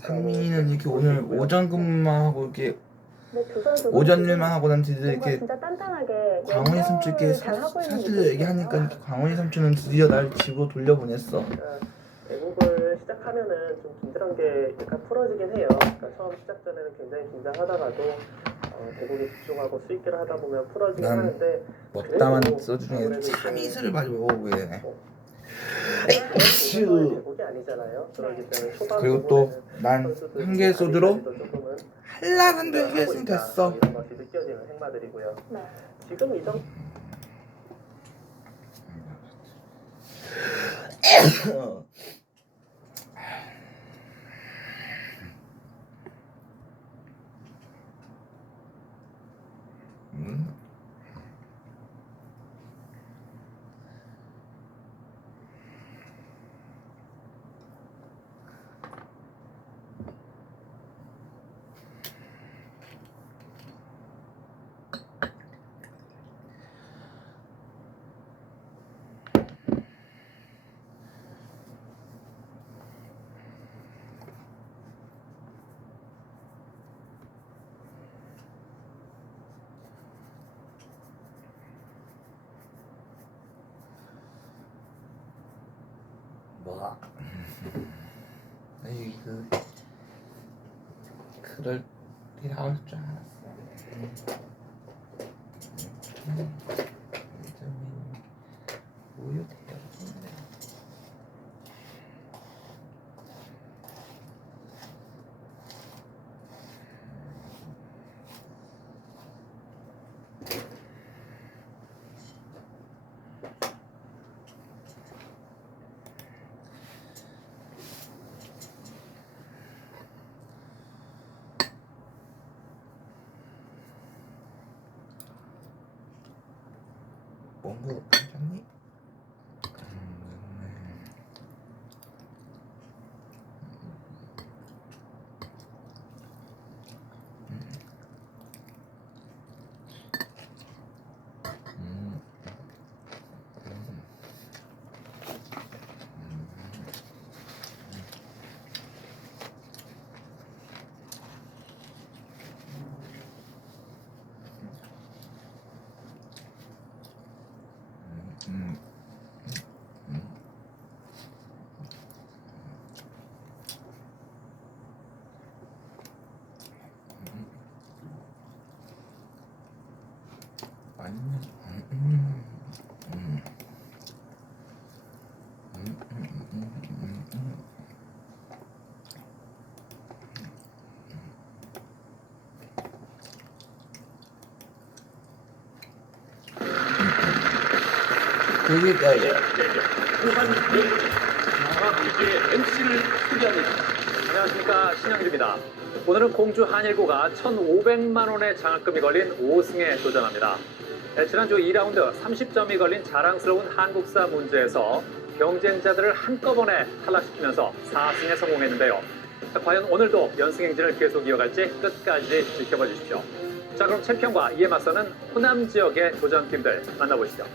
상민이는 이렇게 오늘 오전 근무만 하고 이렇게 오전 일만 하고 난 뒤에 이렇게 광원이 삼촌 이렇게 사실 얘기하니까 이렇게 광원이 삼촌은 드디어 날 집으로 돌려보냈어. 애국을 시작하면은 좀 긴장한 게 약간 풀어지긴 해요. 그러니까 처음 시작 전에는 굉장히 긴장하다가도 대국에 집중하고 수익기를 하다 보면 풀어지긴 하는데 먹다만 소주 중에 참이슬을 많이 먹어보게 되네. 대국이 아니잖아요. 그렇기 때문에 초반 그리고 또 난 한 개 소주로 한라산도 해결했으면 됐어. 이런 것이 느껴지는 행마들이고요. 지금 이 정도 뭐가? 에이 그럴 게 나올 줄 알았어. 우유 대여인데. 뭔가 괜찮니? 그게 후반 영화 MC를 소개합니다. 안녕하십니까, 신영일입니다. 오늘은 공주 한일고가 1,500만 원의 장학금이 걸린 5승에 도전합니다. 지난주 2라운드 30점이 걸린 자랑스러운 한국사 문제에서 경쟁자들을 한꺼번에 탈락시키면서 4승에 성공했는데요. 과연 오늘도 연승 행진을 계속 이어갈지 끝까지 지켜봐 주십시오. 자, 그럼 챔피언과 이에 맞서는 호남 지역의 도전팀들 만나보시죠.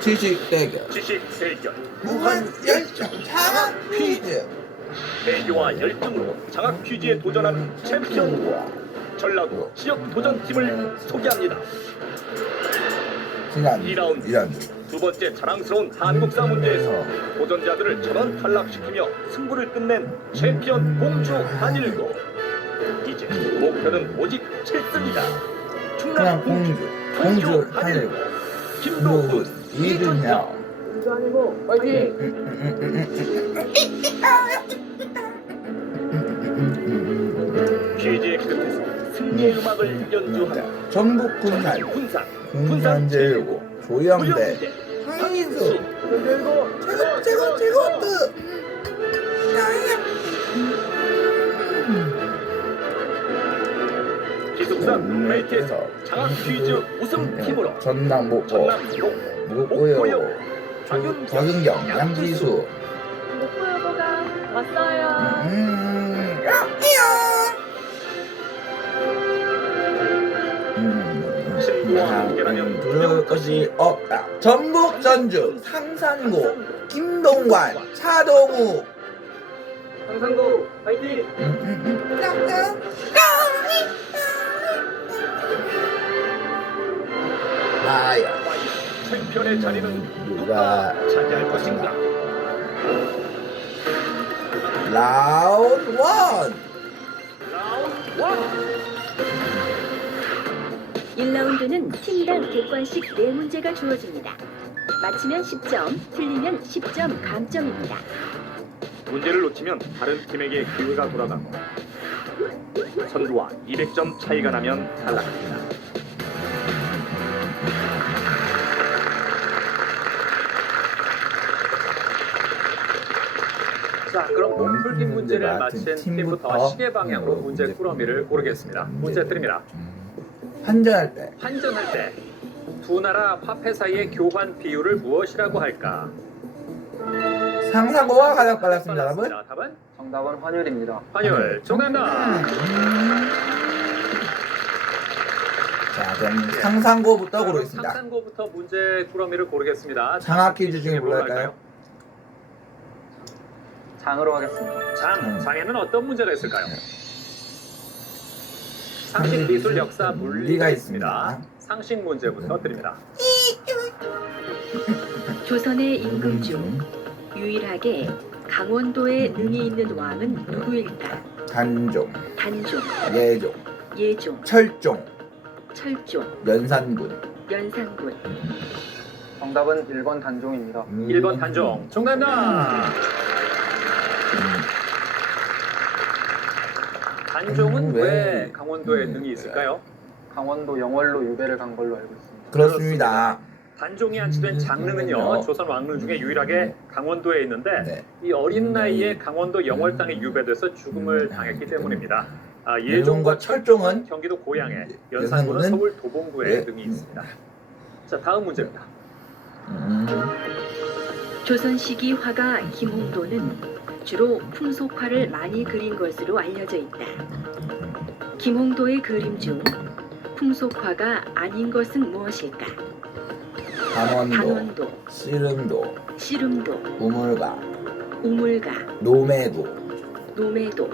지식 대결, 지식 대결, 무한 열정 장학 퀴즈. 대교와 열정으로 장학 퀴즈에 도전하는 챔피언과 전라도 지역 도전팀을 소개합니다. 지난 2라운드 두 번째 자랑스러운 한국사 문제에서 도전자들을 전원 탈락시키며 승부를 끝낸 챔피언 공주 한일고. 이제 목표는 오직 7승이다. 그냥 공주 한일고 김도훈 이준혁. 공주 아니고 파이팅! 퀴즈의 끝에서 승리의 음악을 연주하다. 전북 군산 군산제일고 조영대 황인수 최고 기숙사 룸메이트에서 장학 퀴즈 우승팀으로 전남 목고요 곽은경 양지수 목포여고가 왔어요. 친구와 함께라면 두려울 것이 없다. 전북 전주 상산고 김동관 차동우. 상상고 파이팅! 아야 챔피언의 자리는 누가 차지할 것인가? 라운드 1 라운드 1. 1라운드는 팀당 객관식 4문제가 주어집니다. 맞히면 10점, 틀리면 10점 감점입니다. 문제를 놓치면 다른 팀에게 기회가 돌아가고 선두와 200점 차이가 나면 탈락합니다. 자, 그럼 몸풀기 문제를 마친 팀부터 시계 방향으로 문제 꾸러미를 고르겠습니다. 문제 드립니다. 환전할 때 환전할 때 두 나라 화폐 사이의 교환 비율을 무엇이라고 할까? 상상고가 가장 빨랐습니다, 여러분. 답은 정답은 환율입니다. 환율. 정답. 자, 그럼 상상고부터 고르겠습니다. 상상고부터 문제 꾸러미를 고르겠습니다. 장학 퀴즈 중에 뭘로 할까요? 장으로 하겠습니다. 장에는 어떤 문제가 있을까요? 상식, 미술, 역사, 물리가 있습니다. 상식 문제부터 드립니다. 조선의 임금 중 유일하게 강원도에 능이 있는 왕은 누구일까? 단종, 단종, 예종, 예종, 철종, 철종, 연산군. 연산군. 정답은 1번 단종입니다. 1번 단종. 정답입니다. 단종은 왜 강원도에 능이 있을까요? 강원도 영월로 유배를 간 걸로 알고 있습니다. 그렇습니다. 단종이 안치된 장릉은요, 조선 왕릉 중에 유일하게 강원도에 있는데 네. 이 어린 나이에 강원도 영월 땅에 유배돼서 죽음을 당했기 때문입니다. 예종과 예종과 철종은 경기도 고양에, 연산군은 연산군은 서울 도봉구에 네. 등이 있습니다. 자, 다음 문제입니다. 조선 시기 화가 김홍도는 주로 풍속화를 많이 그린 것으로 알려져 있다. 김홍도의 그림 중 풍속화가 아닌 것은 무엇일까? 단원도, 단원도, 씨름도, 씨름도, 우물가, 우물가, 노매도. 노매도.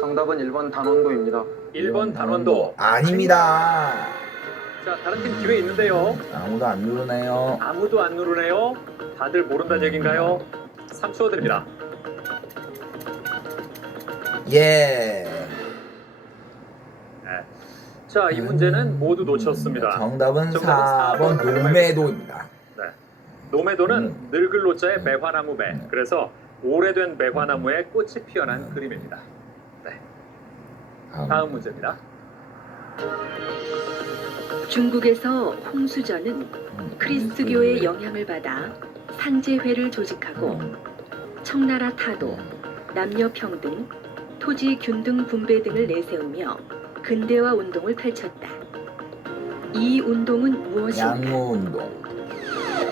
정답은 1번 단원도입니다. 1번 단원도. 아닙니다. 자, 다른 팀 기회 있는데요. 아무도 안 누르네요. 아무도 안 누르네요. 다들 모른다는 얘기인가요? 3초 드립니다. 예. 네. 자, 이 문제는 모두 놓쳤습니다. 정답은 정답은 4번 노매도입니다. 네. 노매도는 늙을 노자의 매화나무 매. 그래서 오래된 매화나무에 꽃이 피어난 그림입니다. 네. 다음 문제입니다. 중국에서 홍수전은 크리스트교의 영향을 받아 상제회를 조직하고 청나라 타도, 남녀 평등, 토지 균등 분배 등을 내세우며 근대화 운동을 펼쳤다. 이 운동은 무엇일까? 양무운동,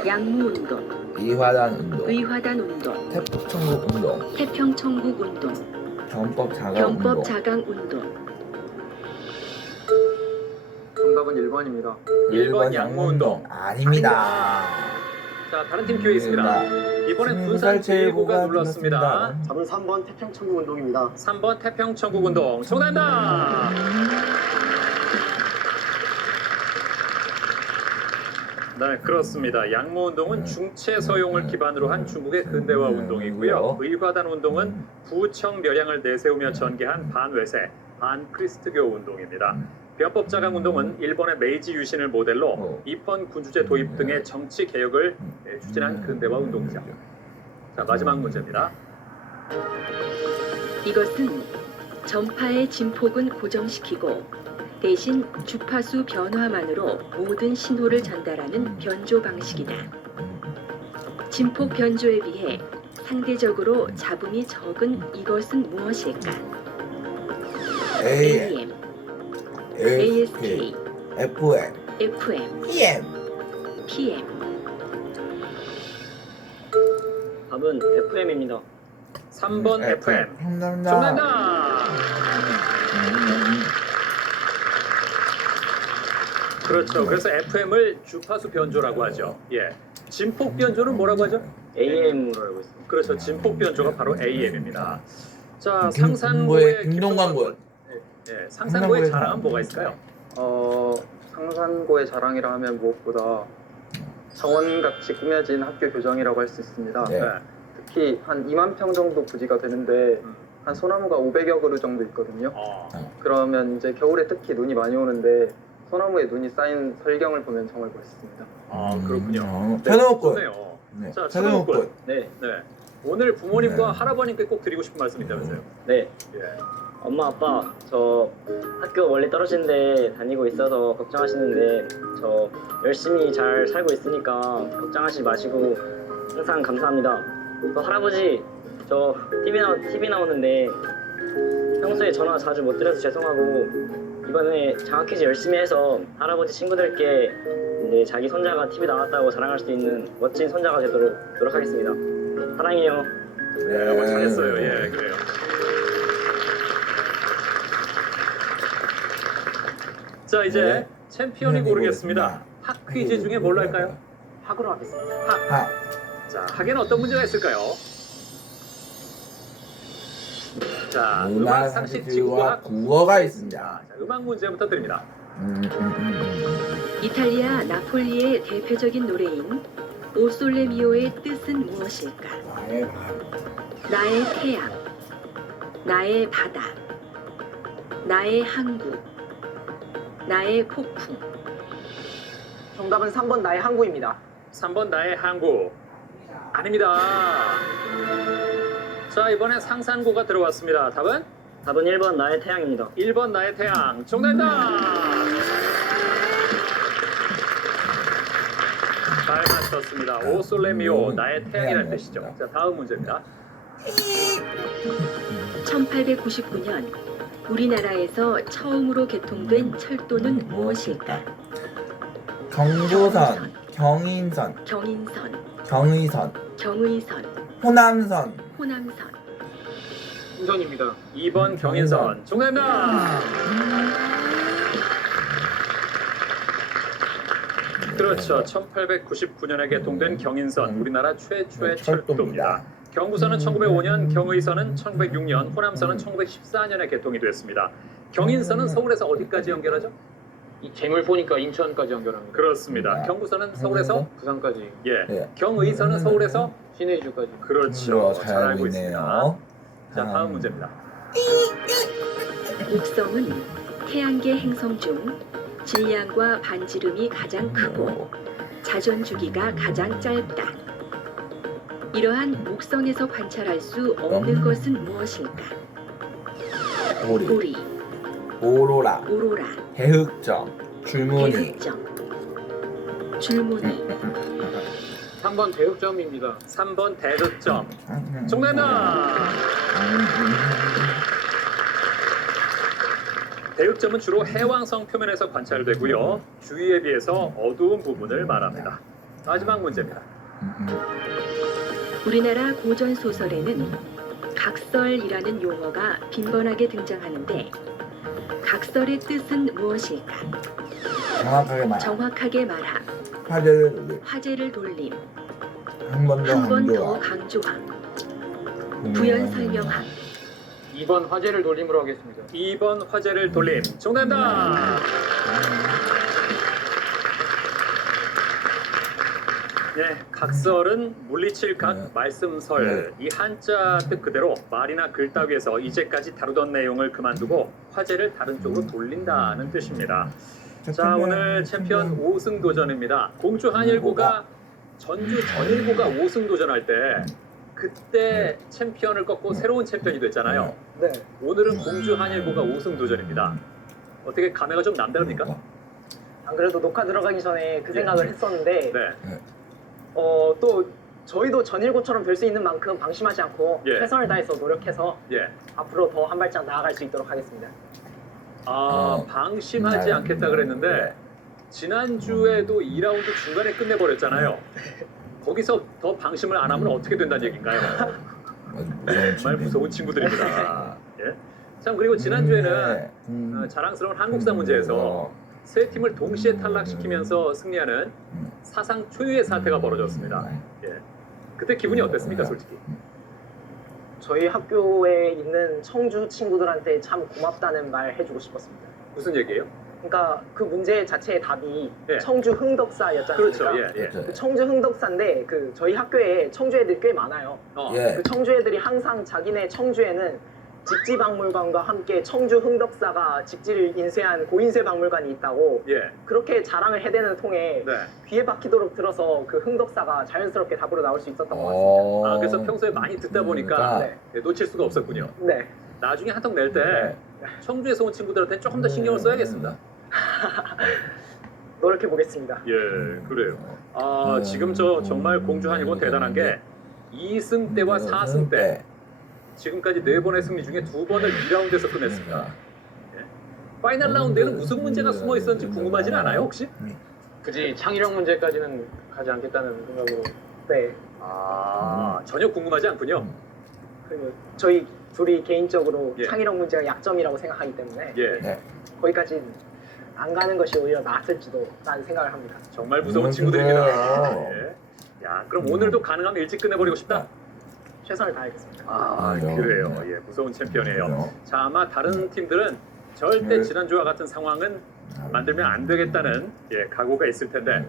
양무운동, 이화단 운동, 의화단 운동, 태평천국 운동, 태평천국 운동, 변법 자강 변법 운동. 자강 운동. 정답은 1번입니다. 1번 양무운동. 아닙니다. 자, 다른 팀 기회 있습니다. 이번엔 군산제일고가 눌렀습니다. 답은 3번 태평천국 운동입니다. 3번 태평천국 운동. 정답입니다. 네, 그렇습니다. 양무운동은 중체서용을 기반으로 한 중국의 근대화 운동이고요. 의화단 운동은 부청 멸양을 내세우며 전개한 반외세, 반크리스트교 운동입니다. 변법 자강 운동은 일본의 메이지 유신을 모델로 입헌 군주제 도입 등의 정치 개혁을 추진한 근대화 운동이죠. 자, 마지막 문제입니다. 이것은 전파의 진폭은 고정시키고 대신 주파수 변화만으로 모든 신호를 전달하는 변조 방식이다. 진폭 변조에 비해 상대적으로 잡음이 적은 이것은 무엇일까? AM, ASK, FM, FM, PM. PM. 답은 FM입니다. 3번 FM. 감사합니다. 정답입니다. 그렇죠. 그래서 FM을 주파수 변조라고 하죠. 예. 진폭 변조는 뭐라고 하죠? AM으로 알고 있습니다. 그렇죠. 진폭 변조가 바로 AM입니다. 자, 김- 상산고의 김동관군. 예, 상산고의 자랑은 뭐가 있을까요? 상산고의 자랑이라 하면 무엇보다 정원같이 꾸며진 학교 교정이라고 할 수 있습니다. 네. 특히 한 2만 평 정도 부지가 되는데 한 소나무가 500여 그루 정도 있거든요. 그러면 이제 겨울에 특히 눈이 많이 오는데 소나무에 눈이 쌓인 설경을 보면 정말 멋있습니다. 그렇군요. 최동욱군. 좋네요. 네. 자, 최동욱군. 네, 네. 오늘 부모님과 네. 할아버님께 꼭 드리고 싶은 말씀이 있다면서요? 네. 예. 엄마 아빠 저 학교 멀리 떨어진데 다니고 있어서 걱정하시는데 저 열심히 잘 살고 있으니까 걱정하지 마시고 항상 감사합니다. 또 할아버지 저 TV 나오는데 평소에 전화 자주 못 드려서 죄송하고 이번에 장학 퀴즈 열심히 해서 할아버지 친구들께 이제 자기 손자가 TV 나왔다고 자랑할 수 있는 멋진 손자가 되도록 노력하겠습니다. 사랑해요. 네, 잘했어요. 예, 그래요. 자, 이제 네. 챔피언이 네, 고르겠습니다. 학 퀴즈 중에 뭘로 할까요? 학으로 하겠습니다. 학. 자, 학에는 어떤 문제가 있을까요? 자, 문화 음악 상식 상식과 지구과학 국어가 있습니다. 자, 음악 문제부터 드립니다. 이탈리아 나폴리의 대표적인 노래인 오 솔레 미오의 뜻은 무엇일까? 나의 태양, 나의 바다, 나의 항구, 나의 폭풍. 정답은 3번 나의 항구입니다. 3번 나의 항구. 아닙니다. 자, 이번에 상산고가 들어왔습니다. 답은? 답은 1번 나의 태양입니다. 1번 나의 태양. 정답입니다. 잘 맞췄습니다. 오 솔레미오 나의 태양이라는 뜻이죠. 자, 다음 문제입니다. 1899년 우리나라에서 처음으로 개통된 철도는 무엇일까? 경부선, 경인선, 경인선, 경의선, 경의선, 호남선. 호남선. 운전입니다. 2번 경인선. 정답입니다. 그렇죠. 1899년에 개통된 경인선, 우리나라 최초의 철도입니다. 경부선은 1905년, 경의선은 1906년, 호남선은 1914년에 개통이 됐습니다. 경인선은 서울에서 어디까지 연결하죠? 이 잼을 보니까 인천까지 연결합니다. 그렇습니다. 경부선은 서울에서 부산까지, 예, 네. 경의선은 서울에서 신해주까지. 그렇죠. 잘 알고 있네요. 자, 다음 문제입니다. 목성은 태양계 행성 중 질량과 반지름이 가장 크고 자전 주기가 가장 짧다. 이러한 목성에서 관찰할 수 없는 것은 무엇일까? 오리, 오리, 오로라, 오로라, 대흑점, 줄무늬. 대흑점, 줄무늬. 3번 대흑점입니다. 3번 대극점. 정답입니다. 대극점은 주로 해왕성 표면에서 관찰되고요. 주위에 비해서 어두운 부분을 말합니다. 마지막 문제입니다. 우리나라 고전 소설에는 각설이라는 용어가 빈번하게 등장하는데 각설의 뜻은 무엇일까? 정확하게 말. 정확하게 말함, 화제를 돌리. 화제를 돌림, 한 번 더 한 번 더 강조함. 강조함, 부연 설명함. 2번 화제를 돌림으로 하겠습니다. 2번 화제를 돌림. 정답입니다. 네, 각설은 물리칠 각, 네. 말씀설. 이 한자 뜻 그대로 말이나 글 따위에서 이제까지 다루던 내용을 그만두고 화제를 다른 쪽으로 돌린다는 뜻입니다. 자, 오늘 챔피언 5승 도전입니다. 공주 한일고가 전주 전일고가 5승 도전할 때 그때 챔피언을 꺾고 새로운 챔피언이 됐잖아요. 네. 오늘은 공주 한일고가 5승 도전입니다. 어떻게 감회가 좀 남다릅니까? 안 그래도 녹화 들어가기 전에 그 생각을 했었는데 네. 또 저희도 전일고처럼 될 수 있는 만큼 방심하지 않고 예. 최선을 다해서 노력해서 예. 앞으로 더 한 발짝 나아갈 수 있도록 하겠습니다. 방심하지 않겠다 그랬는데 지난주에도 2라운드 중간에 끝내버렸잖아요. 거기서 더 방심을 안 하면 어떻게 된다는 얘기인가요? 정말 무서운 친구들입니다. 예. 참 그리고 지난주에는 자랑스러운 한국사 문제에서 세 팀을 동시에 탈락시키면서 승리하는 사상 초유의 사태가 벌어졌습니다. 예. 그때 기분이 어땠습니까, 솔직히? 저희 학교에 있는 청주 친구들한테 참 고맙다는 말 해주고 싶었습니다. 무슨 얘기예요? 그러니까 그 문제 자체의 답이 예. 청주 흥덕사였지 않습니까? 그렇죠. 예, 예. 그 청주 흥덕사인데 그 저희 학교에 청주 애들이 꽤 많아요. 예. 그 청주 애들이 항상 자기네 청주에는 직지박물관과 함께 청주 흥덕사가 직지를 인쇄한 고인쇄 박물관이 있다고 예. 그렇게 자랑을 해대는 통에 네. 귀에 박히도록 들어서 그 흥덕사가 자연스럽게 답으로 나올 수 있었던 것 같습니다. 아, 그래서 평소에 많이 듣다 보니까 네. 예, 놓칠 수가 없었군요. 네. 나중에 한턱 낼 때 네. 청주에서 온 친구들한테 조금 더 신경을 써야겠습니다. 노력해 보겠습니다. 예, 그래요. 아, 지금 저 정말 공주 한일고 대단한 게 2승 때와 4승 때 지금까지 4번의 승리 중에 2번을 2라운드에서 끝냈습니다. 예. 파이널 라운드에는 무슨 문제가 숨어 있었는지 궁금하진 않아요, 혹시? 굳이 창의력 문제까지는 가지 않겠다는 생각으로. 네. 아, 전혀 궁금하지 않군요. 그리고 저희 둘이 개인적으로 예. 창의력 문제가 약점이라고 생각하기 때문에 예, 네. 거기까지 안 가는 것이 오히려 나았을지도 라는 생각을 합니다. 정말 무서운 무슨 친구들입니다. 소리예요? 예. 야, 그럼 오늘도 가능하면 일찍 끝내버리고 싶다? 최선을 다하겠습니다. 아, 그래요? 그래요. 예, 무서운 챔피언이에요. 그래요? 자, 아마 다른 팀들은 절대 네. 지난주와 같은 상황은 만들면 안 되겠다는 각오가 있을 텐데,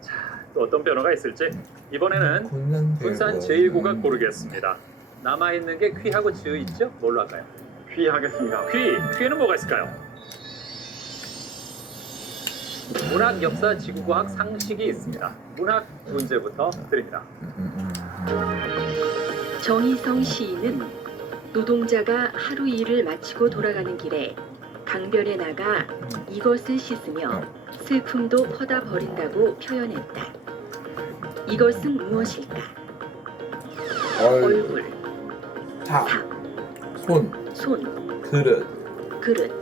자, 또 어떤 변화가 있을지 이번에는 군산 제1고가 고르겠습니다. 남아있는 게 퀴하고 즈 있죠? 뭘로 할까요? 휘 하겠습니다. 퀴에는 뭐가 있을까요? 문학, 역사, 지구과학, 상식이 있습니다. 문학 문제부터 드립니다. 정희성 시인은 노동자가 하루 일을 마치고 돌아가는 길에 강변에 나가 이것을 씻으며 슬픔도 퍼다 버린다고 표현했다. 이것은 무엇일까? 얼굴, 사, 삽, 손, 손, 그릇. 그릇.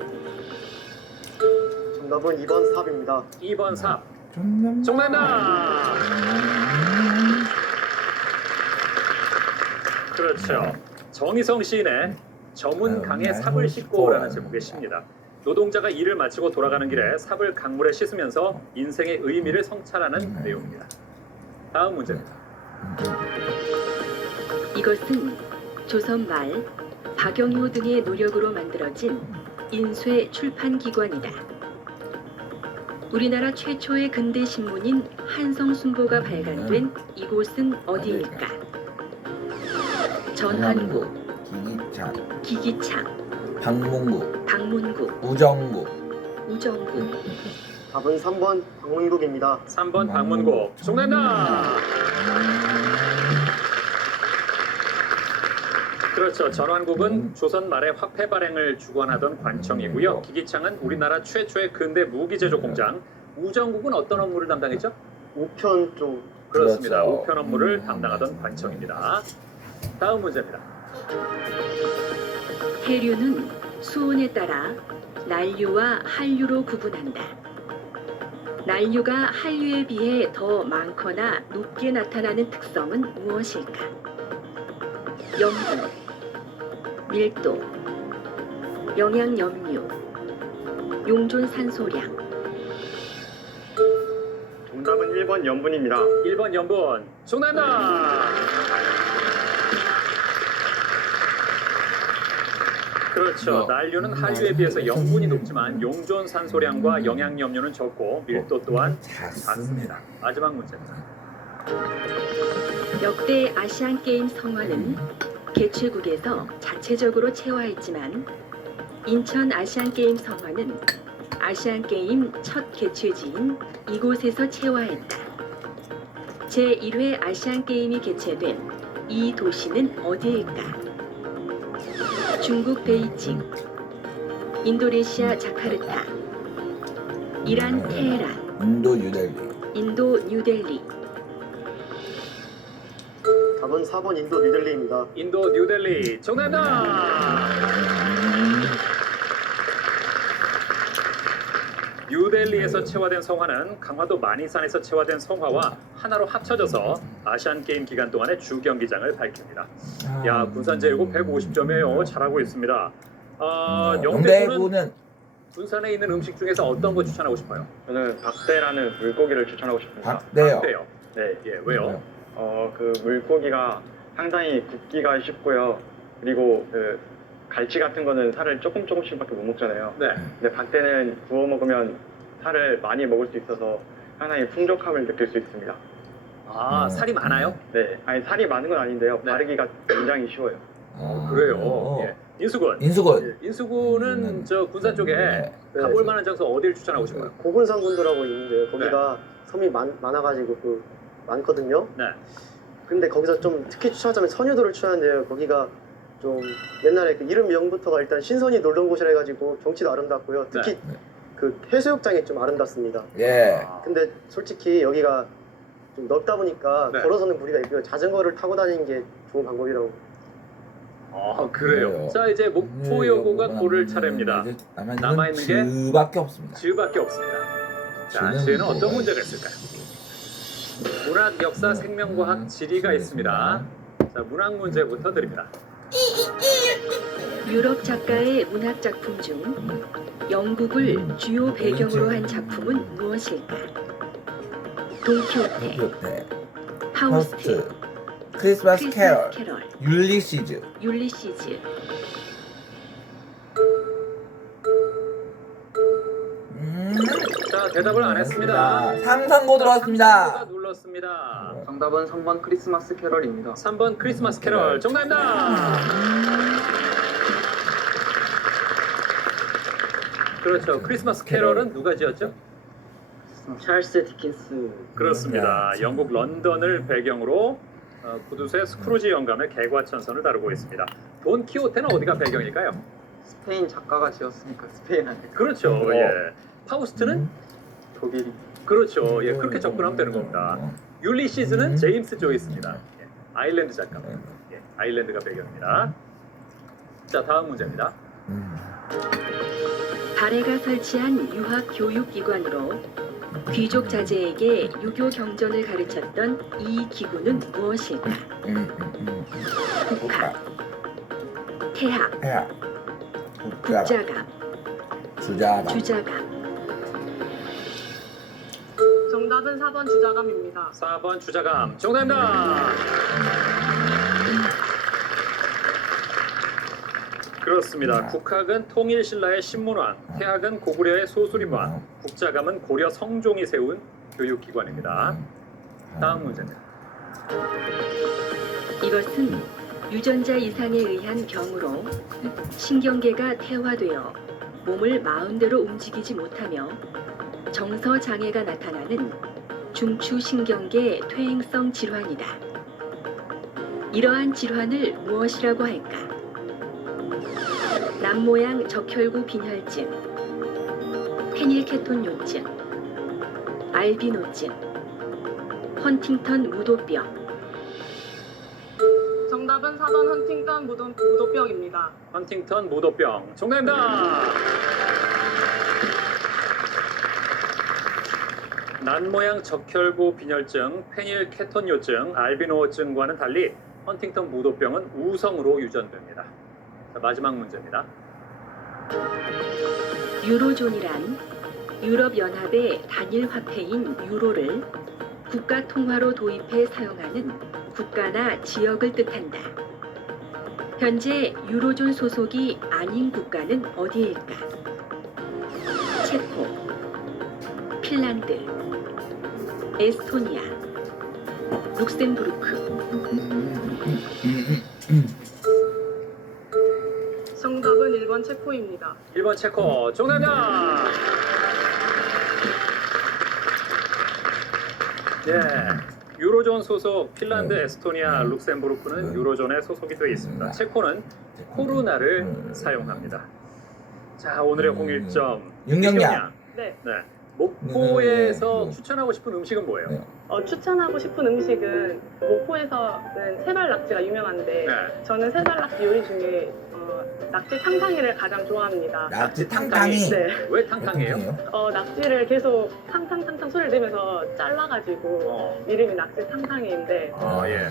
정답은 2번 삽입니다. 2번 삽. 정답. 정답다! 그렇죠. 정희성 시인의 저문 강에 삽을 씻고라는 제목의 시입니다. 노동자가 일을 마치고 돌아가는 길에 삽을 강물에 씻으면서 인생의 의미를 성찰하는 내용입니다. 다음 문제입니다. 이것은 조선 말 박영효 등의 노력으로 만들어진 인쇄 출판기관이다. 우리나라 최초의 근대 신문인 한성순보가 발간된 이곳은 어디일까? 전환구, 기기찬, 기기창, 방문구, 방문구, 우정구. 우정구. 답은 3번 방문국입니다. 3번 방문고. 정답다! 그렇죠. 전환국은 조선 말에 화폐 발행을 주관하던 관청이고요. 기기창은 우리나라 최초의 근대 무기 제조 공장. 우정국은 어떤 업무를 담당했죠? 우편 쪽. 그렇습니다. 그렇죠. 우편 업무를 담당하던 관청입니다. 다음 문제입니다. 해류는 수온에 따라 난류와 한류로 구분한다. 난류가 한류에 비해 더 많거나 높게 나타나는 특성은 무엇일까? 염분, 밀도, 영양염류, 용존산소량. 정답은 1번 염분입니다. 1번 연분. 정답다! 그렇죠. 난류는 한류에 비해서 염분이 높지만 용존산소량과 영양염류는 적고 밀도 또한 작습니다. 마지막 문제입니다. 역대 아시안게임 성화는 개최국에서 자체적으로 채화했지만 인천 아시안게임 성화는 아시안게임 첫 개최지인 이곳에서 채화했다. 제1회 아시안게임이 개최된 이 도시는 어디일까? 중국 베이징, 인도네시아 자카르타, 이란 테헤란, 인도 뉴델리. 인도 뉴델리. 답은 4번 인도 뉴델리입니다. 인도 뉴델리. 정답다! 뉴델리에서 채화된 성화는 강화도 마니산에서 채화된 성화와 하나로 합쳐져서 아시안게임 기간 동안의 주 경기장을 밝힙니다. 야, 군산 제1고 150점이에요. 잘하고 있습니다. 영대군은 영대군은 군산에 있는 음식 중에서 어떤 거 추천하고 싶어요? 저는 박대라는 물고기를 추천하고 싶습니다. 박대요. 박대요. 네, 예, 왜요? 그 물고기가 상당히 굽기가 쉽고요. 그리고 그 갈치 같은 거는 살을 조금씩밖에 못 먹잖아요. 네. 근데 밭대는 구워 먹으면 살을 많이 먹을 수 있어서 상당히 풍족함을 느낄 수 있습니다. 아, 살이 많아요? 네, 아니 살이 많은 건 아닌데요. 네. 바르기가 굉장히 쉬워요. 그래요. 예. 인수군. 인수군. 인수군은 저 군산 쪽에 네. 가볼 만한 장소 어디를 추천하고 싶어요? 고군산군도라고 있는데요. 거기가 섬이 많아가지고 많거든요. 네. 근데 거기서 좀 특히 추천하자면 선유도를 추천하는데요. 거기가 좀 옛날에 그 이름명부터가 일단 신선이 놀러 온 곳이라 해가지고 경치도 아름답고요. 특히 네. 그 해수욕장이 좀 아름답습니다. 예. 근데 솔직히 여기가 좀 넓다 보니까 네. 걸어서는 무리가 있고요. 자전거를 타고 다니는 게 좋은 방법이라고. 아, 그래요. 그래요. 자, 이제 목포여고가 고를 차례입니다. 남아있는 게 즈밖에 없습니다. 지우밖에 없습니다. 자, 지우는 지우는 어떤 뭐가 문제가 있을까요? 문학, 역사, 생명과학, 지리가 있습니다. 자, 문학 문제부터 드립니다. 유럽 작가의 문학 작품 중 영국을 주요 배경으로 한 작품은 무엇일까? 돈키호테, 네. 파우스트, 파우스트, 크리스마스 캐럴, 캐럴, 율리시즈. 율리시즈. 자, 대답을 안 했습니다. 삼성고 들어왔습니다. 삼성고가 눌렀습니다. 정답은 3번 크리스마스 캐럴입니다. 3번 크리스마스 캐럴 정답입니다. 그렇죠. 크리스마스 캐럴은 누가 지었죠? 찰스 디킨스. 그렇습니다. 영국 런던을 배경으로 구두쇠 스크루지 영감의 개과천선을 다루고 있습니다. 돈 키호테는 어디가 배경일까요? 스페인 작가가 지었으니까 스페인한테 그렇죠. 예. 파우스트는 독일이. 그렇죠. 예, 그렇게 접근하면 되는 겁니다. 율리시즈는 제임스 조이스입니다. 예, 아일랜드 작가입니다. 예, 아일랜드가 배경입니다. 자, 다음 문제입니다. 발해가 설치한 유학 교육기관으로 귀족 자제에게 유교 경전을 가르쳤던 이 기구는 무엇일까? 국학, 태학, 해야. 국자감, 주자감. 주자감. 정답은 4번 주자감입니다. 4번 주자감 정답입니다. 그렇습니다. 국학은 통일신라의 신문왕, 태학은 고구려의 소수림왕, 국자감은 고려 성종이 세운 교육기관입니다. 다음 문제입니다. 이것은 유전자 이상에 의한 병으로 신경계가 퇴화되어 몸을 마음대로 움직이지 못하며 정서 장애가 나타나는 중추신경계 퇴행성 질환이다. 이러한 질환을 무엇이라고 할까? 남모양 적혈구 빈혈증, 페닐케톤요증, 알비노증, 헌팅턴 무도병. 정답은 4번 헌팅턴 무도병입니다. 헌팅턴 무도병 정답입니다. 난모양 적혈구 빈혈증, 페닐케톤요증, 알비노증과는 달리 헌팅턴 무도병은 우성으로 유전됩니다. 자, 마지막 문제입니다. 유로존이란 유럽연합의 단일 화폐인 유로를 국가 통화로 도입해 사용하는 국가나 지역을 뜻한다. 현재 유로존 소속이 아닌 국가는 어디일까? 체코, 핀란드, 에스토니아, 룩셈부르크. 정답은 1번 체코입니다. 1번 체코 정답입니다. 예, 유로존 소속 핀란드, 에스토니아, 룩셈부르크는 유로존에 소속이 되어 있습니다. 체코는 코로나를 사용합니다. 자, 오늘의 홍일점 윤경양. 네. 네, 목포에서 추천하고 싶은 음식은 뭐예요? 추천하고 싶은 음식은 목포에서는 새발낙지가 유명한데 네. 저는 새발낙지 요리 중에 낙지 탕탕이를 가장 좋아합니다. 낙지 탕탕이. 네. 왜 탕탕이에요? 낙지를 계속 탕탕탕탕 소리를 내면서 잘라가지고 이름이 낙지 탕탕이인데 아, 예.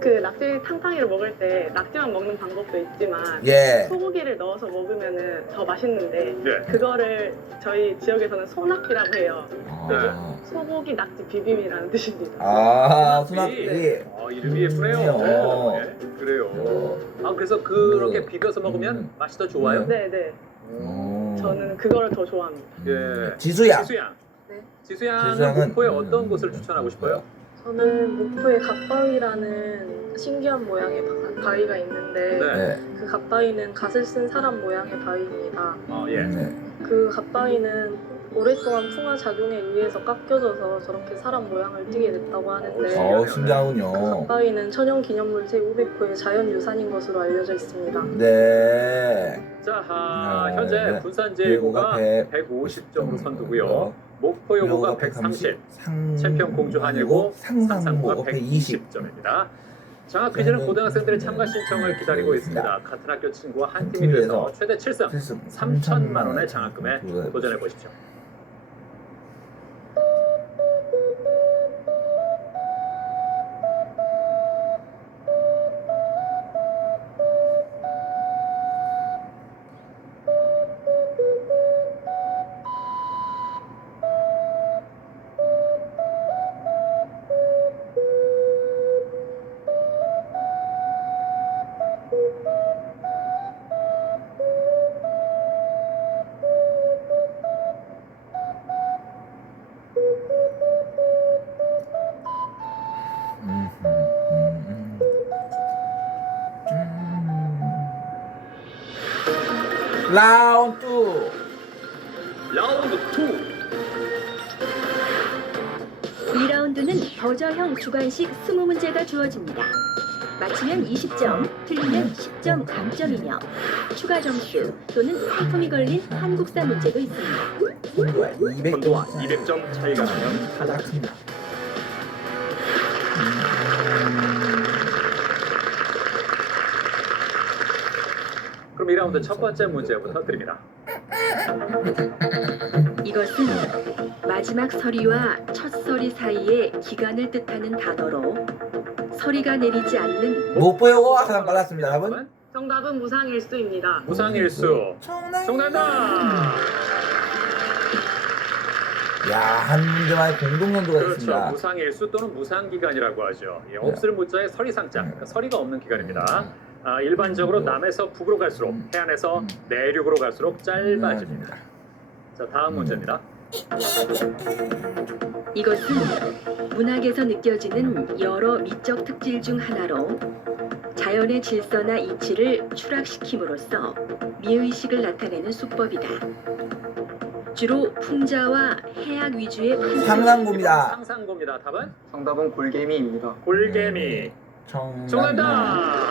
그 낙지 탕탕이를 먹을 때 낙지만 먹는 방법도 있지만 예. 소고기를 넣어서 먹으면은 더 맛있는데 네. 그거를 저희 지역에서는 소낙지라고 해요. 아, 소고기 낙지 비빔이라는 뜻입니다. 아 소낙지. 이름이 예쁘네요. 네, 그래요. 아 그래서 그렇게 비벼서 먹으면 맛이 더 좋아요? 네네. 오. 저는 그거를 더 좋아합니다. 예. 지수야. 지수양. 네. 지수양은 지수양은 목포의 어떤 곳을 추천하고 싶어요? 저는 목포에 갓바위라는 신기한 모양의 바위가 있는데 네. 그 갓바위는 갓을 쓴 사람 모양의 바위입니다. 예. 네. 그 갓바위는 오랫동안 풍화 작용에 의해서 깎여져서 저렇게 사람 모양을 띠게 됐다고 하는데 어 그 신기하군요. 갓바위는 천연기념물 제500호의 자연유산인 것으로 알려져 있습니다. 네. 자, 네. 현재 군산제일고가 150점으로 점. 선두고요. 목포여고가 130, 챔피언 공주 한일고, 상상고가 120점입니다. 장학 퀴즈는 고등학생들의 참가 신청을 기다리고 있습니다. 같은 학교 친구와 한 팀이 돼서 최대 7승, 3천만 원의 장학금에 도전해 보십시오. 라운드 2. 라운드 2. 2라운드는 버저형 주관식 20문제가 주어집니다. 맞히면 20점, 틀리면 10점 감점이며 추가 점수 또는 상품이 걸린 한국사 문제도 있습니다. 선도와 200점 차이가 나면 탈락입니다. 그럼 2라운드 첫 번째 문제부터 드립니다. 이것은 마지막 서리와 첫 서리 사이의 기간을 뜻하는 단어로 서리가 내리지 않는 목포여고 가장 빨랐습니다. 답은 정답은 무상일수입니다. 무상일수. 정답입니다. 야, 한 문제만에 공동연도가 그렇죠. 있습니다. 무상일수 또는 무상기간이라고 하죠. 없을 문자에 서리상자, 그러니까 서리가 없는 기간입니다. 일반적으로 남에서 북으로 갈수록, 해안에서 내륙으로 갈수록 짧아집니다. 자, 다음 문제입니다. 이것은 문학에서 느껴지는 여러 미적 특질 중 하나로 자연의 질서나 이치를 추락시킴으로써 미의식을 나타내는 수법이다. 주로 풍자와 해악 위주의 판결. 상상고입니다. 상상고입니다. 답은? 정답은 골개미입니다. 골개미. 정답입니다.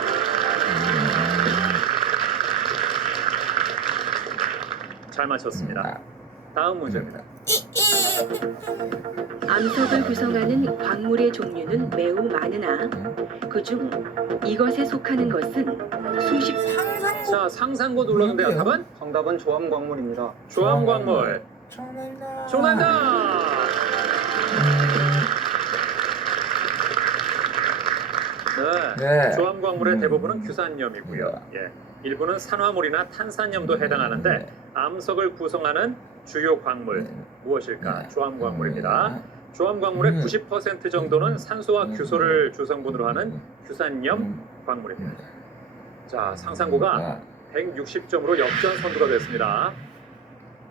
잘 맞췄습니다. 다음 문제입니다. 암석을 구성하는 광물의 종류는 매우 많으나 그중 이것에 속하는 것은 수십 자, 상상고 눌렀는데요. 답은? 정답은 조암광물입니다. 조암광물. 정답입니다. 네. 조암광물의 대부분은 규산염이고요. 예. 일부는 산화물이나 탄산염도 해당하는데 암석을 구성하는 주요 광물 무엇일까? 조암광물입니다. 조암광물의 90% 정도는 산소와 규소를 주성분으로 하는 규산염 광물입니다. 자, 상상고가 160점으로 역전 선두가 됐습니다.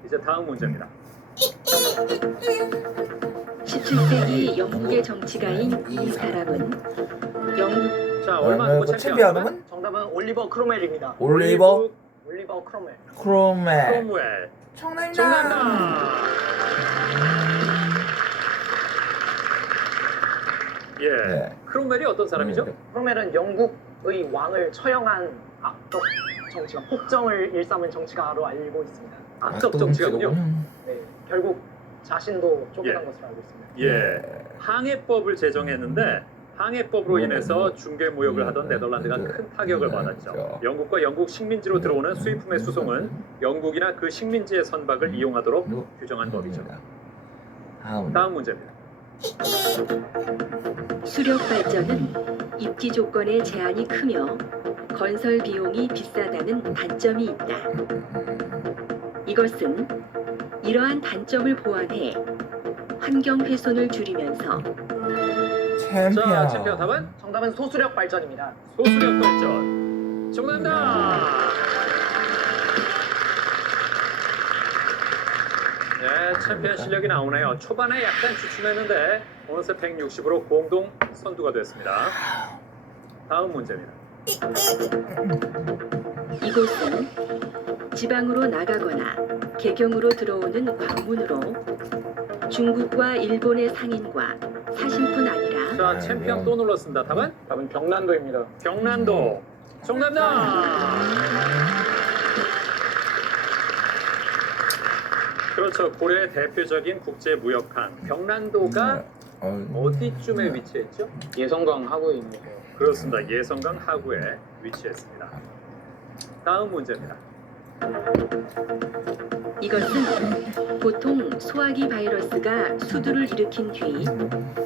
이제 다음 문제입니다. 17세기 영국의 정치가인 이 사람은 영국 자, 얼마 고 챔피언은 정답은 올리버 크로멜입니다. 올리버 올리버 크로멜. 크롬웰. 크롬웰. 정답입니다. 정답입니다. 예. 네. 크롬웰이 어떤 사람이죠? 크로멜은 영국의 왕을 처형한 악덕 정치가 폭정을 일삼은 정치가로 알고 있습니다. 악적 정치가군요. 네, 결국 자신도 쫓겨난 예. 것으로 알고 있습니다. 예. 항해법을 제정했는데 항해법으로 인해서 중개무역을 하던 네덜란드가 큰 타격을 받았죠. 영국과 영국 식민지로 들어오는 수입품의 수송은 영국이나 그 식민지의 선박을 이용하도록 규정한 법이죠. 다음 문제입니다. 수력 발전은 입지 조건의 제한이 크며 건설 비용이 비싸다는 단점이 있다. 이것은 이러한 단점을 보완해 환경 훼손을 줄이면서 자, 챔피언 답은? 정답은 소수력 발전입니다. 소수력 발전. 정답다. 네, 챔피언 실력이 나오네요. 초반에 약간 주춤했는데 어느새 160으로 공동 선두가 됐습니다. 다음 문제입니다. 이곳은 지방으로 나가거나 개경으로 들어오는 관문으로 중국과 일본의 상인과 사신뿐 아니라 자, 챔피언 또 눌렀습니다. 답은? 답은 경난도입니다. 경난도. 정답다. 그렇죠. 고려의 대표적인 국제무역항 경난도가 어디쯤에 위치했죠? 예성강 하구에 있는 거. 그렇습니다. 예성강 하구에 위치했습니다. 다음 문제입니다. 이것은 보통 소화기 바이러스가 수두를 일으킨 뒤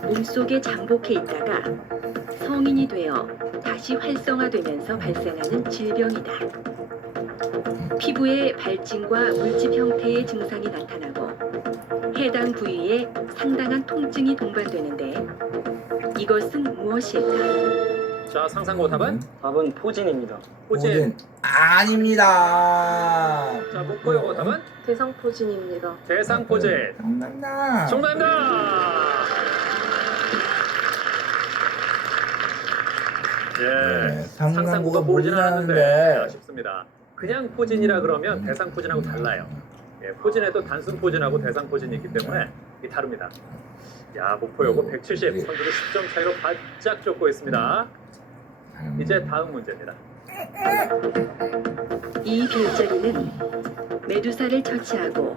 몸속에 장복해 있다가 성인이 되어 다시 활성화되면서 발생하는 질병이다. 피부에 발진과 물집 형태의 증상이 나타나고 해당 부위에 상당한 통증이 동반되는데 이것은 무엇일까? 자, 상상고 답은? 답은 포진입니다. 포진. 아닙니다. 자, 목포요거 답은? 대상포진입니다. 대상포진. 정답나. 정답다. 예. 상상고가 모르진 모르긴 않았는데 하는데. 아쉽습니다. 그냥 포진이라 그러면 대상 포진하고 달라요. 예, 포진에도 단순 포진하고 대상 포진이 있기 때문에 이게 다릅니다. 야, 목포요거 170 선두를 10점 차이로 바짝 쫓고 있습니다. 이제 다음 문제입니다. 이 별자리는 메두사를 처치하고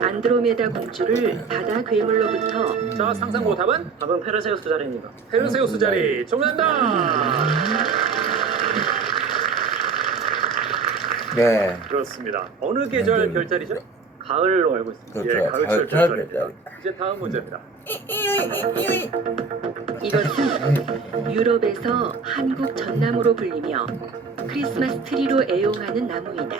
안드로메다 공주를 바다 괴물로부터 자, 상상고 답은? 답은 페르세우스 자리입니다. 페르세우스 자리. 정답다. 네. 그렇습니다. 어느 계절 별자리죠? 가을로 알고 있습니다. 예, 가을철 별자리입니다. 이제 다음 문제입니다. 이것은 유럽에서 한국 전나무로 불리며 크리스마스 트리로 애용하는 나무이다.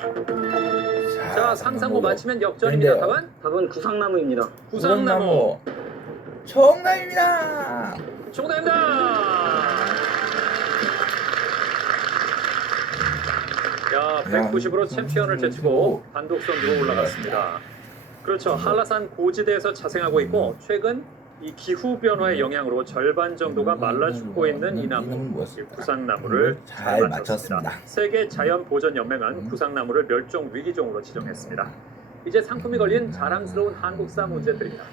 자, 상상고 맞히면 역전입니다. 답은? 답은 구상나무입니다. 구상나무. 정답입니다. 정답입니다. 야, 190으로 챔피언을 제치고 단독 선두로 올라갔습니다. 그렇죠. 한라산 고지대에서 자생하고 있고 최근 이 기후 변화의 영향으로 절반 정도가 말라 죽고 있는 이 나무, 이 구상나무를 잘 맞췄습니다. 세계 자연 보전 연맹은 구상나무를 멸종 위기종으로 지정했습니다. 이제 상품이 걸린 자랑스러운 한국사 문제들입니다.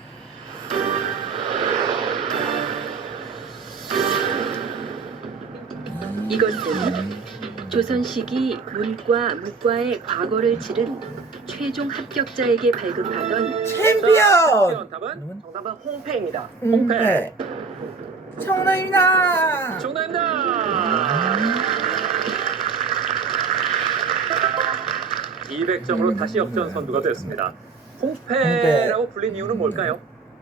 이것은 조선 시기 문과, 무과의 과거를 치른 최종 합격자에게 발급하던 챔피언. 답은? 정답은 홍패입니다. 홍패. 정답입니다. 정답입니다. 200점으로 다시 역전 선두가 됐습니다. 홍패라고 불린 이유는 뭘까요?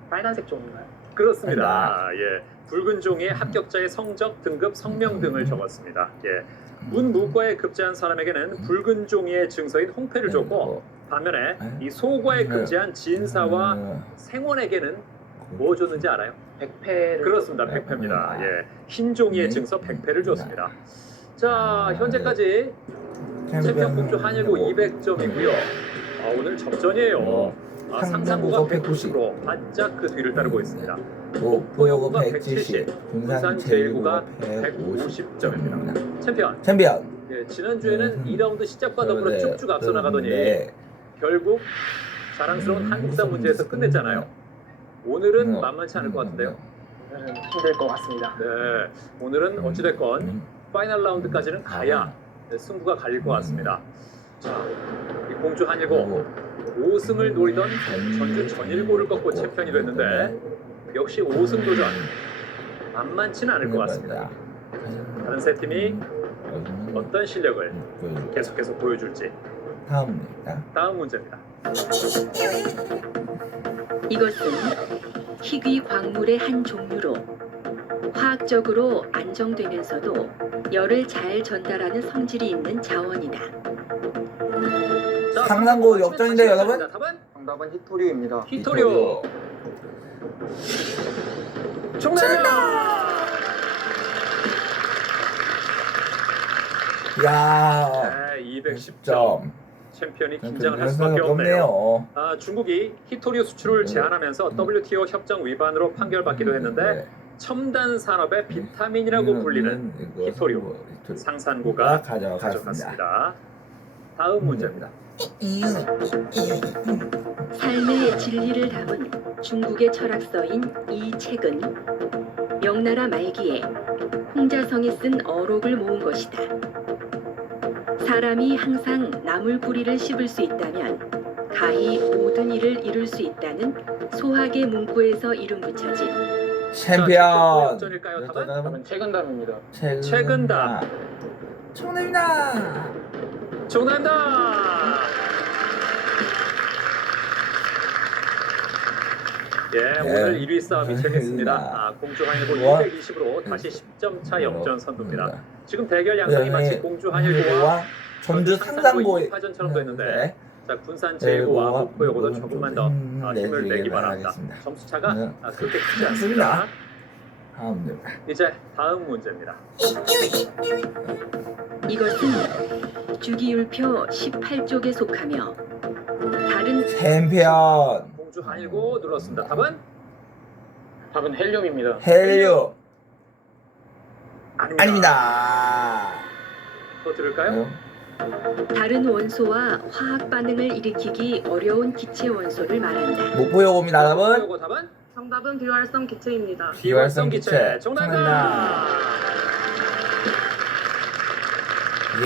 빨간색 종인가요? 그렇습니다. 예, 붉은 종이에 합격자의 성적, 등급, 성명 등을 적었습니다. 예, 문무과에 급제한 사람에게는 붉은 종이의 증서인 홍패를 줬고 반면에 이 소과에 급제한 진사와 생원에게는 뭐 줬는지 알아요? 백패를. 그렇습니다. 백패입니다. 예, 흰 종이의 증서 백패를 줬습니다. 자, 현재까지 챔피언 공주 한일고 200점이고요. 오늘 접전이에요. 상상고가 190으로 바짝 그 뒤를 따르고 있습니다. 목포여고가 170, 군산 제1고가 150점입니다. 챔피언. 예, 지난주에는 2라운드 시작과 더불어 쭉쭉 앞서 나가더니 결국 자랑스러운 한국사 문제에서 끝냈잖아요. 오늘은 만만치 않을 것 같은데요. 오늘은 힘들 것 같습니다. 네, 오늘은 어찌됐건 파이널 라운드까지는 가야 승부가 갈릴 것 같습니다. 자, 이 공주 한일고 5승을 노리던 전주 전일고를 꺾고 챔피언이 됐는데 역시 5승 도전 만만치는 않을 것 같습니다. 다른 세 팀이 어떤 실력을 계속해서 보여줄지 다음 문제입니다. 이것은 희귀 광물의 한 종류로 화학적으로 안정되면서도 열을 잘 전달하는 성질이 있는 자원이다. 자, 상상고 역전인데요, 여러분? 답은 정답은 히토리오입니다. 히토리오. 정답! 야, 네, 210점. 10점. 챔피언이 긴장을 할 수밖에 없네요. 없네요. 중국이 히토리오 수출을 제한하면서 WTO 협정 위반으로 판결받기도 했는데 첨단 산업의 비타민이라고 불리는 히토리오. 상산고가 가져갔습니다. 다음 문제입니다. 삶의 진리를 담은 중국의 철학서인 이 책은 명나라 말기에 홍자성이 쓴 어록을 모은 것이다. 사람이 항상 나물 뿌리를 씹을 수 있다면 가히 모든 일을 이룰 수 있다는 소학의 문구에서 이름 붙여진 챔피언. 역전일까요? 답은? 답은 최근담입니다. 최근담. 정답입니다. 정답입니다. 예, 오늘 1위 싸움이 재밌습니다. 공주 한일고 220으로 다시 10점 차 역전 선두입니다. 지금 대결 양상이 마치 공주 한일고와 전주 상산고의 파전처럼 됐는데 자, 군산 제1고와 목포여고도 조금만 더 힘을 내기 바랍니다. 점수 차가 그렇게 크지 않습니다. 이제 다음 문제입니다. 이것은 주기율표 18쪽에 속하며 다른 챔피언. 공주 한일고 눌렀습니다. 답은? 답은 헬륨입니다. 헬륨. 아닙니다. 또 네. 들을까요? 다른 원소와 화학 반응을 일으키기 어려운 기체 원소를 말한다. 목포여고입니다, 여러분. 목포여고 답은? 정답은 비활성 기체입니다. 비활성 기체. 정답입니다.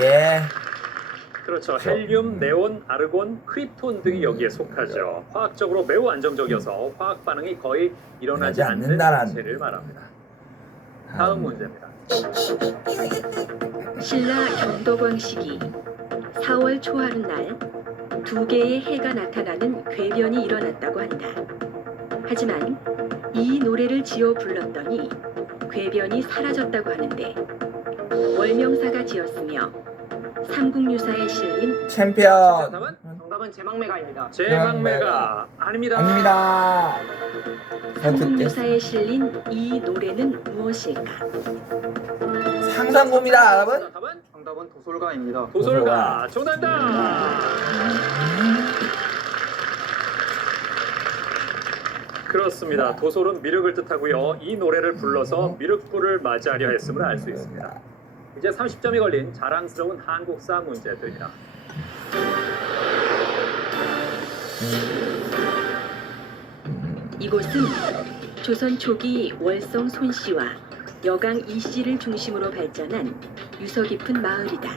예. 그렇죠. 헬륨, 네온, 아르곤, 크립톤 등이 여기에 속하죠. 화학적으로 매우 안정적이어서 화학 반응이 거의 일어나지 않는 않는다라는 기체를 말합니다. 다음 문제입니다. 신라 경덕왕시기 4월 초하룻날 2개의 해가 나타나는 궤변이 일어났다고 한다. 하지만 이 노래를 지어 불렀더니 궤변이 사라졌다고 하는데 월명사가 지었으며 삼국유사에 실린 챔피언. 답은? 정답은 제망매가입니다. 제망매가 아닙니다. 아닙니다. 삼국유사에 실린 이 노래는 무엇일까? 상상고입니다, 여러분. 답은? 정답은 도솔가입니다. 도솔가. 정답입니다. 그렇습니다. 도솔은 미륵을 뜻하고요. 이 노래를 불러서 미륵불을 맞이하려 했음을 알 수 있습니다. 이제 30점이 걸린 자랑스러운 한국사 문제들입니다. 이곳은 조선 초기 월성 손씨와 여강 이씨를 중심으로 발전한 유서 깊은 마을이다.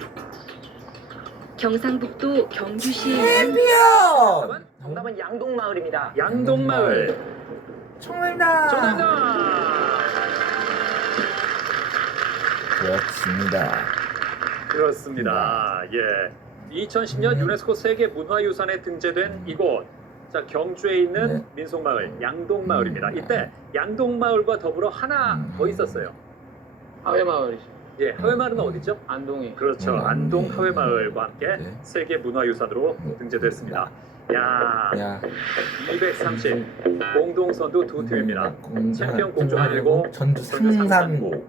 경상북도 경주시에 있는 챔피언. 정답은 양동마을입니다. 양동마을. 정답입니다. 정답입니다. 그렇습니다. 예. 2010년 유네스코 세계 문화유산에 등재된 이곳. 자, 경주에 있는 민속마을 양동마을입니다. 이때 양동마을과 더불어 하나 더 있었어요. 하회마을이죠. 예, 하회마을은 어디죠? 안동이. 그렇죠. 안동 하회마을과 함께 세계 문화유산으로 등재됐습니다. 야, 230 공동선두 두 팀입니다. 챔피언 공주 한일고, 전주 상산고.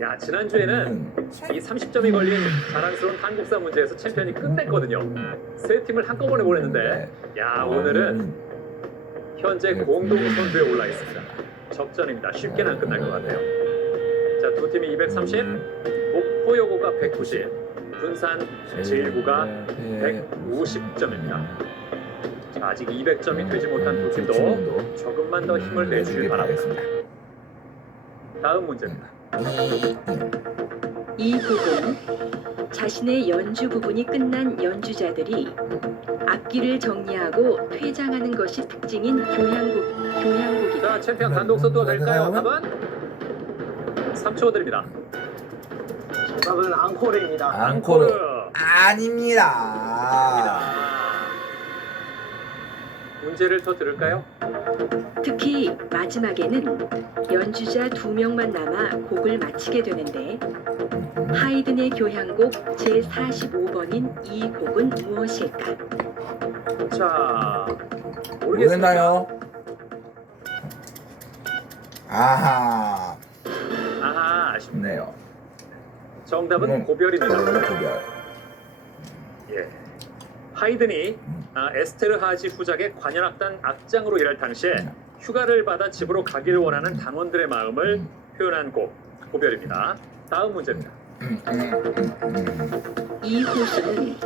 야, 지난주에는 이 30점이 걸린 자랑스러운 한국사 문제에서 챔피언이 끝냈거든요. 세 팀을 한꺼번에 보냈는데, 야, 오늘은 현재 공동선두에 올라 있습니다. 접전입니다. 쉽게는 안 끝날 것 같아요. 자, 두 팀이 230, 목포여고가 190, 군산 제1고가 150점입니다. 아직 200점이 되지 못한 두 팀도 조금만 더 힘을 내주길 바랍니다. 다음 문제입니다. 이 곡은 자신의 연주 부분이 끝난 연주자들이 악기를 정리하고 퇴장하는 것이 특징인 교향곡이다. 자, 챔피언 단독 선두가 될까요? 답은 3초 드립니다. 정답은 앙코르입니다. 앙코르. 아닙니다. 문제를 더 들을까요? 특히 마지막에는 연주자 2명만 남아 곡을 마치게 되는데 하이든의 교향곡 제45번인 이 곡은 무엇일까? 자, 모르겠습니다. 모르겠나요? 아하, 아하, 아쉽네. 네요. 정답은 고별입니다. 고별. 예. 하이든이 에스테르하지 후작의 관현악단 악장으로 일할 당시에 휴가를 받아 집으로 가기를 원하는 당원들의 마음을 표현한 곡 고별입니다. 다음 문제입니다. 이 호수는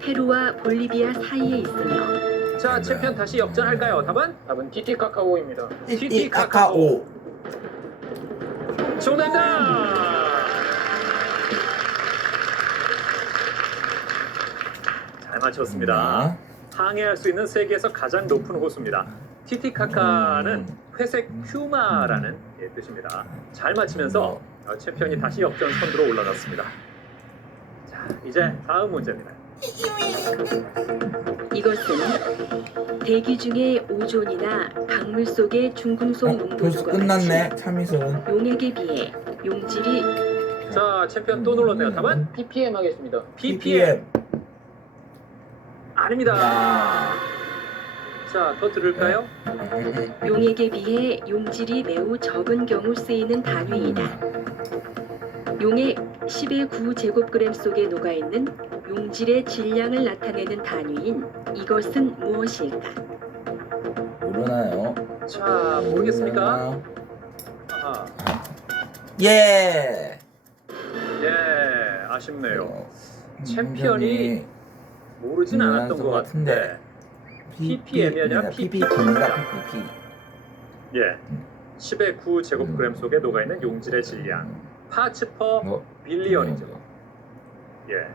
페루와 볼리비아 사이에 있으며 자, 챔피언 다시 역전할까요? 답은 티티카카오입니다. 카카오. 정답입니다. 잘 맞췄습니다. 항해할 수 있는 세계에서 가장 높은 호수입니다. 티티카카는 회색 퓨마라는 뜻입니다. 잘 맞히면서 챔피언이 다시 역전 선두로 올라갔습니다. 자, 이제 다음 문제입니다. 이것은 대기 중에 오존이나 강물 속의 중금속 농도 벌써 조각이 끝났네. 참이슬은. 용액에 비해 용질이 자, 챔피언 또 눌렀네요. 답은 PPM 하겠습니다. ppm. 아닙니다. 자, 더 들을까요? 용액에 비해 용질이 매우 적은 경우 쓰이는 단위이다. 용액 10의 9제곱그램 속에 녹아있는 용질의 질량을 나타내는 단위인 이것은 무엇일까? 모르나요? 자, 모르겠습니까? 아하. 예. 예, 아쉽네요. 챔피언이 모르진 않았던 것 같은데 ppm이 아니라 ppm입니다. pp. 예, 10의 9제곱그램 속에 녹아있는 용질의 질량 파츠 퍼 빌리언이죠. 예,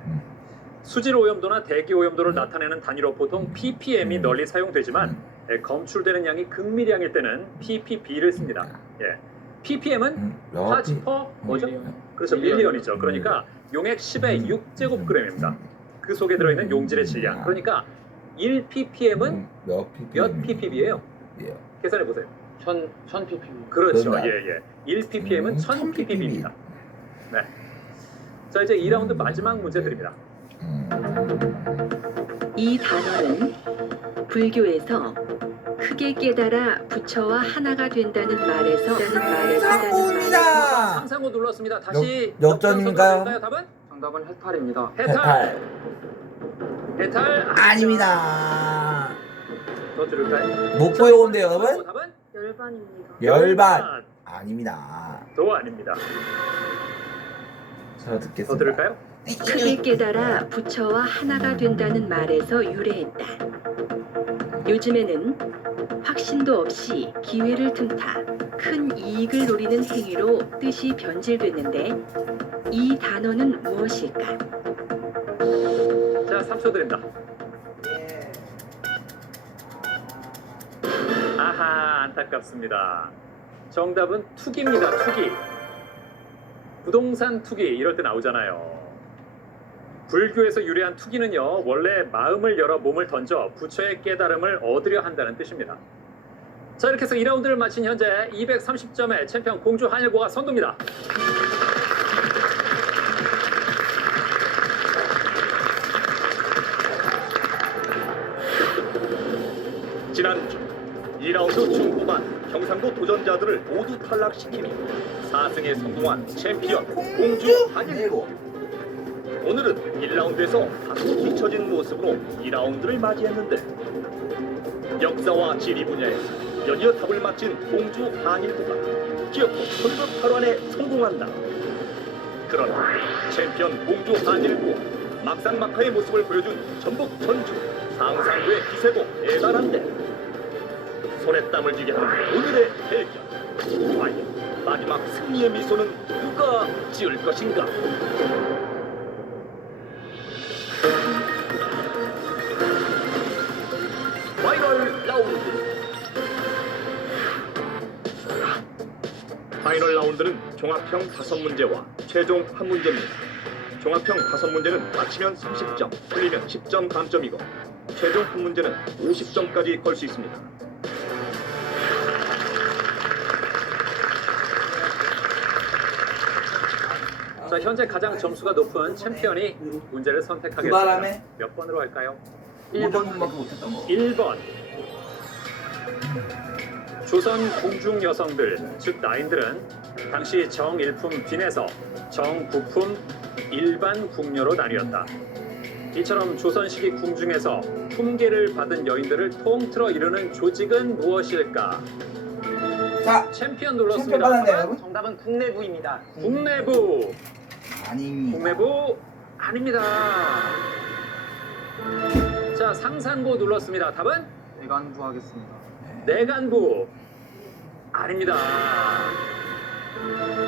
수질 오염도나 대기 오염도를 나타내는 단위로 보통 ppm이 널리 사용되지만 검출되는 양이 극미량일 때는 ppb를 씁니다. 예, ppm은 파츠 퍼 뭐죠? 그렇죠, 밀리언이죠. 그러니까 용액 10의 6제곱그램입니다. 그 속에 들어있는 용질의 질량. 그러니까 1 ppm은 몇 ppb예요? 계산해 보세요. 1000 ppm. 그렇죠. 그런가? 예. 1 ppm은 1000 ppb입니다. 네. 자, 이제 2라운드 마지막 문제 드립니다. 이 단어는 불교에서 크게 깨달아 부처와 하나가 된다는 말에서 상상호 눌렀습니다. 다시 역전인가요? 답은? 정답은 해탈입니다. 해탈. 아닙니다. 더 들을까요? 목포에 온대요, 여러분? 답은? 열반입니다. 열반. 아닙니다. 또 아닙니다. 저 듣겠습니다. 더 들을까요? 크게 깨달아 부처와 하나가 된다는 말에서 유래했다. 요즘에는 확신도 없이 기회를 틈타 큰 이익을 노리는 행위로 뜻이 변질됐는데 이 단어는 무엇일까? 자, 3초 드립니다. 아하, 안타깝습니다. 정답은 투기입니다. 투기. 부동산 투기 이럴 때 나오잖아요. 불교에서 유래한 투기는요, 원래 마음을 열어 몸을 던져 부처의 깨달음을 얻으려 한다는 뜻입니다. 자, 이렇게 해서 2라운드를 마친 현재 230점의 챔피언 공주 한일고가 선두입니다. 지난주 2라운드 중후반 경상도 도전자들을 모두 탈락시키며 4승에 성공한 챔피언 공주 한일고. 오늘은 1라운드에서 다소 뒤처진 모습으로 2라운드를 맞이했는데 역사와 지리 분야에서 연이어 답을 마친 공주 한일고가 기어코 선두 탈환에 성공한다. 그러나 챔피언 공주 한일고 막상막하의 모습을 보여준 전북 전주 상상도의 기세도 대단한데 손에 땀을 쥐게 하는 오늘의 대결. 과연 마지막 승리의 미소는 누가 지을 것인가? 파이널 라운드. 파이널 라운드는 종합형 5문제와 최종 1문제입니다. 종합형 5문제는 맞히면 30점, 틀리면 10점 감점이고 최종 1문제는 50점까지 걸 수 있습니다. 자, 현재 가장 점수가 높은 챔피언이 문제를 그 선택하겠습니다. 바람에 몇 번으로 할까요? 5점금밖에 못했던 거. 1번. 조선 궁중 여성들, 즉 나인들은 당시 정일품 빈에서 정부품 일반 궁녀로 나뉘었다. 이처럼 조선시기 궁중에서 품계를 받은 여인들을 통틀어 이루는 조직은 무엇일까? 자, 챔피언 챔피언 눌렀습니다. 받았네요, 여러분. 정답은 국내부입니다. 국내부. 아닙니다. 국내부 아닙니다. 자, 상산고 눌렀습니다. 답은 내관부 하겠습니다. 내간부 아닙니다.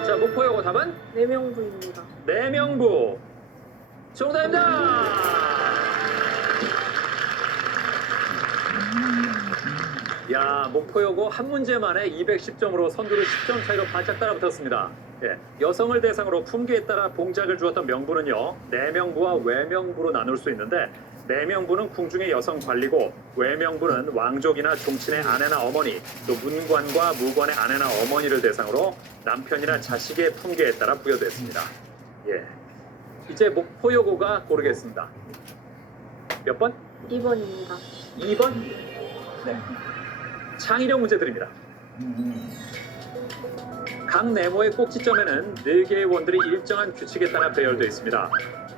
자, 목포여고 답은 내명부입니다. 내명부 정답입니다. 야, 목포여고 한 문제 만에 210점으로 선두를 10점 차이로 바짝 따라붙었습니다. 예, 여성을 대상으로 품계에 따라 봉작을 주었던 명부는요, 내명부와 외명부로 나눌 수 있는데, 내명부는 궁중의 여성 관리고 외명부는 왕족이나 종친의 아내나 어머니, 또 문관과 무관의 아내나 어머니를 대상으로 남편이나 자식의 품계에 따라 부여됐습니다. 예, 이제 목포여고가 고르겠습니다. 몇 번? 2번입니다. 2번? 네. 창의력 문제 드립니다. 각 네모의 꼭지점에는 4개의 원들이 일정한 규칙에 따라 배열되어 있습니다.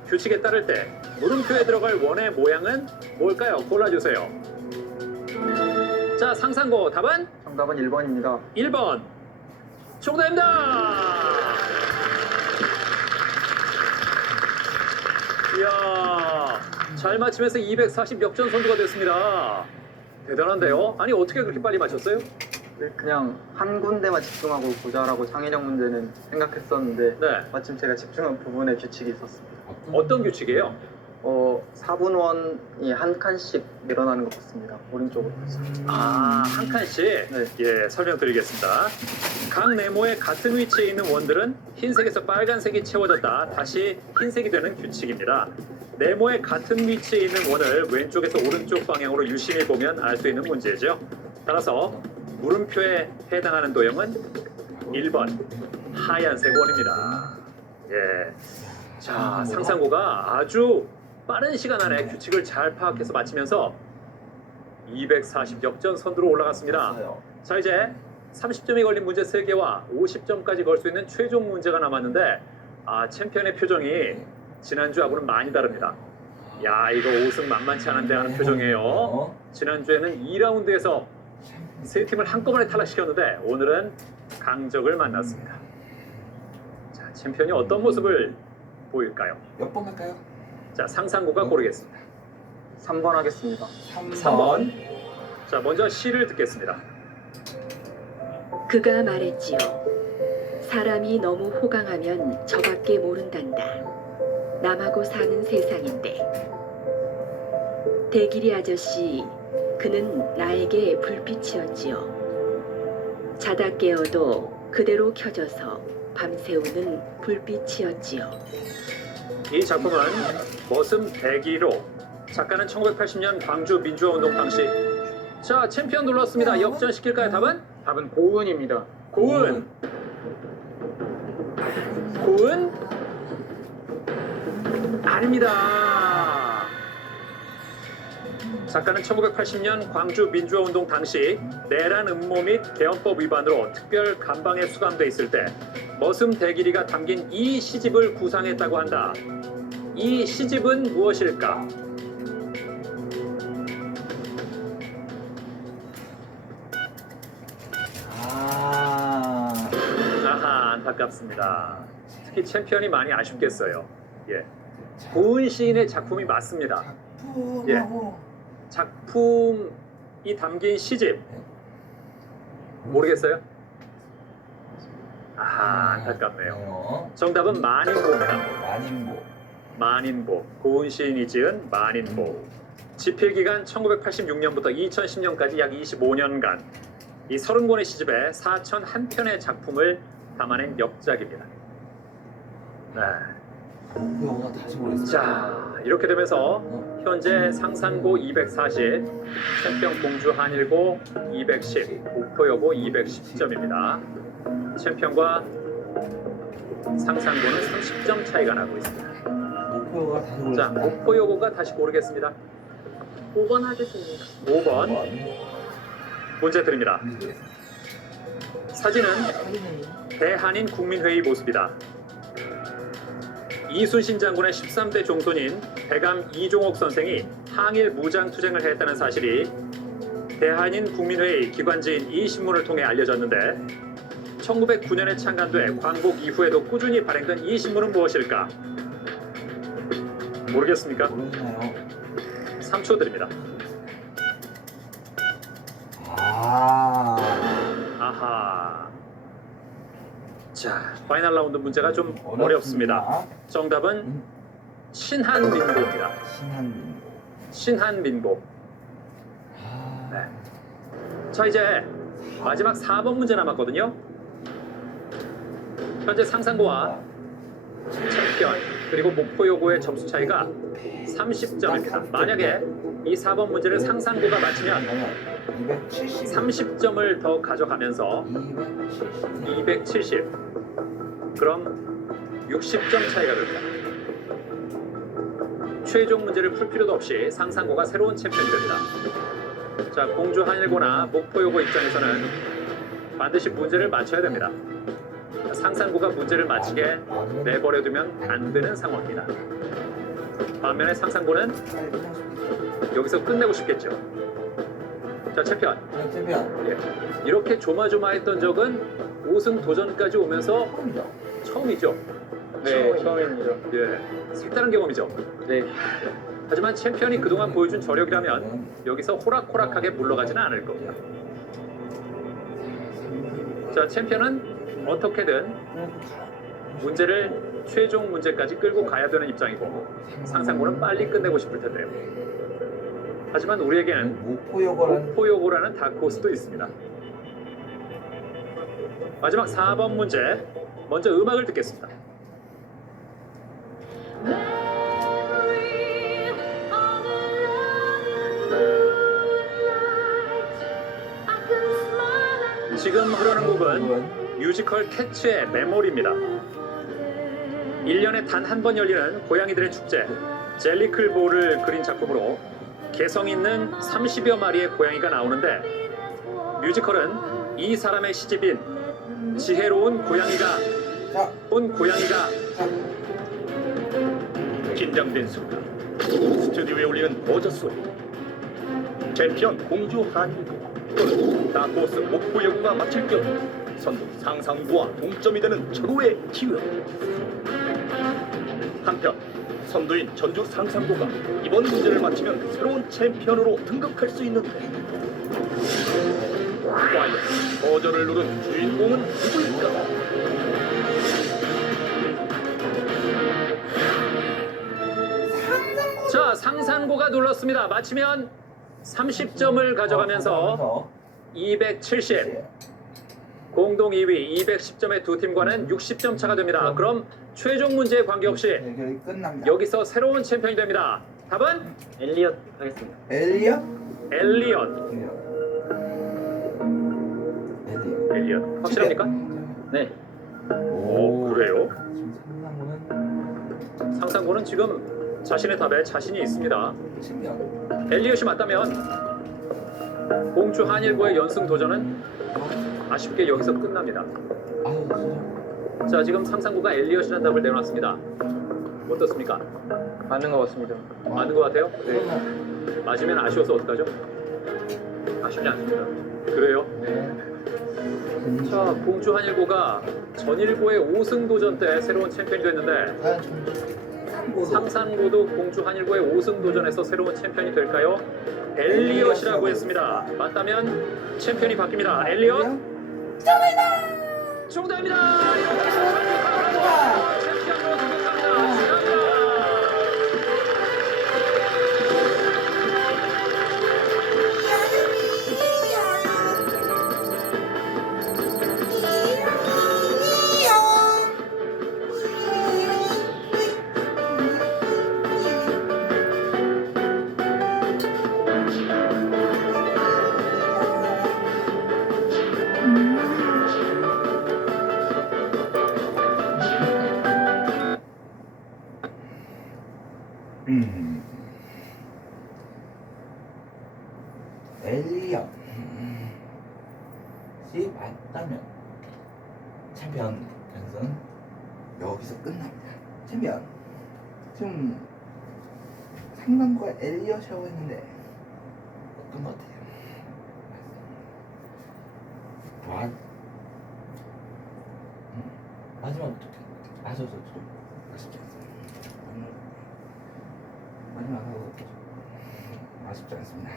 규칙에 따를 때 물음표에 들어갈 원의 모양은 뭘까요? 골라주세요. 자, 상상고 답은? 정답은 1번입니다. 1번 정답입니다. 이야, 잘 맞히면서 240 역전 선두가 됐습니다. 대단한데요? 아니, 어떻게 그렇게 빨리 맞췄어요? 그냥 한 군데만 집중하고 보자라고 창의력 문제는 생각했었는데 네. 마침 제가 집중한 부분에 규칙이 있었습니다. 어떤 규칙이에요? 4분원이 한 칸씩 늘어나는 것 같습니다. 오른쪽으로. 아, 한 칸씩? 네. 예, 설명드리겠습니다. 각 네모의 같은 위치에 있는 원들은 흰색에서 빨간색이 채워졌다 다시 흰색이 되는 규칙입니다. 네모의 같은 위치에 있는 원을 왼쪽에서 오른쪽 방향으로 유심히 보면 알 수 있는 문제죠. 따라서 물음표에 해당하는 도형은 1번 하얀색 원입니다. 예. 자, 상상고가 아주 빠른 시간 안에 규칙을 잘 파악해서 맞히면서 240 역전 선두로 올라갔습니다. 됐어요. 자, 이제 30점이 걸린 문제 3개와 50점까지 걸 수 있는 최종 문제가 남았는데, 아, 챔피언의 표정이 지난주하고는 많이 다릅니다. 야, 이거 5승 만만치 않은데 하는 표정이에요. 지난주에는 2라운드에서 3팀을 한꺼번에 탈락시켰는데 오늘은 강적을 만났습니다. 자, 챔피언이 어떤 모습을 보일까요? 몇 번 갈까요? 자, 상상고가 고르겠습니다. 3번 하겠습니다. 3번. 자, 먼저 시를 듣겠습니다. 그가 말했지요. 사람이 너무 호강하면 저밖에 모른단다. 남하고 사는 세상인데. 대길이 아저씨, 그는 나에게 불빛이었지요. 자다 깨어도 그대로 켜져서 밤새우는 불빛이었지요. 이 작품은 머슴 대기로, 작가는 1980년 광주 민주화운동 당시. 자, 챔피언 눌렀습니다. 역전시킬까요? 답은? 답은 고은입니다. 고은. 고은? 아닙니다. 작가는 1980년 광주 민주화운동 당시 내란 음모 및 개헌법 위반으로 특별 감방에 수감돼 있을 때 머슴 대길이가 담긴 이 시집을 구상했다고 한다. 이 시집은 무엇일까? 아하, 안타깝습니다. 특히 챔피언이 많이 아쉽겠어요. 예, 고은 시인의 작품이 맞습니다. 작품이 담긴 시집 모르겠어요? 아하, 안타깝네요. 정답은 만인보입니다. 만인보. 만인보. 고은 시인이 지은 만인보. 집필기간 1986년부터 2010년까지 약 25년간 이 30권의 시집에 4,001편의 작품을 담아낸 역작입니다. 네. 이거 다시 모르겠어요. 자, 이렇게 되면서 현재 상산고 240, 챔피언 공주 한일고 210, 목포여고 210점입니다. 챔피언과 상상고는 30점 차이가 나고 있습니다. 목표가 다시 자, 올렸습니다. 목포여고가 다시 고르겠습니다. 5번 하겠습니다. 5번 문제 드립니다. 사진은 대한인 국민회의 모습이다. 이순신 장군의 13대 종손인 대감 이종옥 선생이 항일 무장투쟁을 했다는 사실이 대한인 국민회의 기관지인 이 신문을 통해 알려졌는데 1909년에 창간돼 광복 이후에도 꾸준히 발행된 이 신문은 무엇일까? 모르겠습니까? 모르시나요? 3초 드립니다. 아하. 자, 파이널 라운드 문제가 좀 어렵습니다. 정답은 신한민보입니다. 신한민. 신한민보. 네. 자, 이제 마지막 4번 문제 남았거든요. 현재 상상고와 챔피언 그리고 목포여고의 점수 차이가 30점입니다. 만약에 이 4번 문제를 상상고가 맞히면 270. 30점을 더 가져가면서 270. 그럼 60점 차이가 됩니다. 최종 문제를 풀 필요도 없이 상상고가 새로운 챔피언이 됩니다. 자, 공주 한일고나 목포여고 입장에서는 반드시 문제를 맞춰야 됩니다. 상상고가 문제를 맞히게 내버려두면 안 되는 상황입니다. 반면에 상상고는 여기서 끝내고 싶겠죠. 자, 챔피언. 챔피언. 예. 이렇게 조마조마했던 적은 5승 도전까지 오면서 처음이죠. 네, 처음입니다. 예. 색다른 경험이죠. 네. 하지만 챔피언이 그동안 보여준 저력이라면 여기서 호락호락하게 물러가지는 않을 겁니다. 자, 챔피언은 어떻게든 문제를 최종 문제까지 끌고 가야 되는 입장이고 상상고는 빨리 끝내고 싶을 텐데요. 하지만 우리에게는 목포여고라는 다크호스도 있습니다. 마지막 4번 문제, 먼저 음악을 듣겠습니다. 지금 흐르는 곡은 뮤지컬 캐츠의 메모리입니다. 1년에 단 한 번 열리는 고양이들의 축제 젤리클볼을 그린 작품으로 개성 있는 30여 마리의 고양이가 나오는데 뮤지컬은 이 사람의 시집인 지혜로운 고양이가 긴장된 순간 스튜디오에 울리는 버저 소리. 챔피언 공주 한일고 또는 다크호스 목포여고가 마칠 경우 선두 상상고와 동점이 되는 절호의 기회. 한편 선두인 전주 상상고가 이번 문제를 마치면 새로운 챔피언으로 등극할 수 있는데 과연 버저를 누른 주인공은 누구일까? 자, 상상고가 눌렀습니다. 마치면 30점을 가져가면서 270 공동 2위 210점의 두 팀과는 60점 차가 됩니다. 그럼 최종 문제에 관계없이 여기서 새로운 챔피언이 됩니다. 답은 엘리엇 하겠습니다. 엘리엇? 엘리엇. 확실합니까? 네. 오, 그래요? 상상고는 상상고는 지금 자신의 답에 자신이 있습니다. 챔피언. 엘리엇이 맞다면 공주 한일고의 연승 도전은 아쉽게 여기서 끝납니다. 자, 지금 상상고가 엘리엇이라는 답을 내놨습니다. 어떻습니까? 맞는 것 같습니다. 맞는 것 같아요? 네. 맞으면 아쉬워서 어떡하죠? 아쉽지 않습니다. 그래요? 자, 공주 한일고가 전일고의 5승 도전 때 새로운 챔피언이 됐는데 상상고도 공주 한일고의 5승 도전에서 새로운 챔피언이 될까요? 엘리엇이라고 했습니다. 맞다면 챔피언이 바뀝니다. 엘리엇? 정답입니다! 이렇게 해서 전주하고 챔피언으로 등극합니다. 축하합니다. 엘리엇 이 맞다면 챔피언 변선 여기서 끝납니다. 챔피언 지금 상담과 엘리엇이 하고 있는데 어떤 것 같아요? 마지막 어떻게 아셔서 좀 아쉽지 않습니다. 마지막하고 아쉽지 않습니다.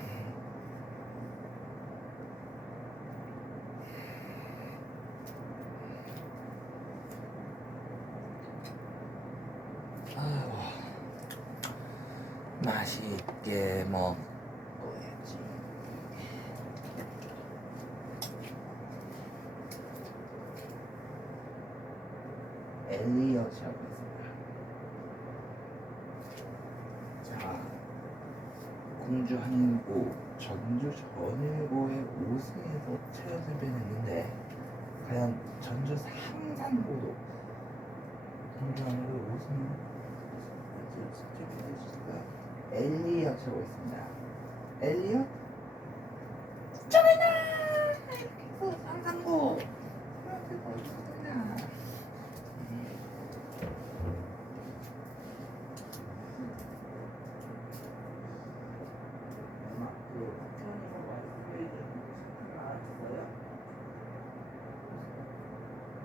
맛있게 먹어야지. 엘리엇이 하고 있습니다. 자, 공주 한일고, 전주 전일고의 5승에서 최연승을 했는데 과연 전주 상산고도 공주 한일고의 5승은 엘리엇이 하고 있습니다. 엘리엇? 정해나! 이렇게 해서 상상고 이렇게 보여줬습니다.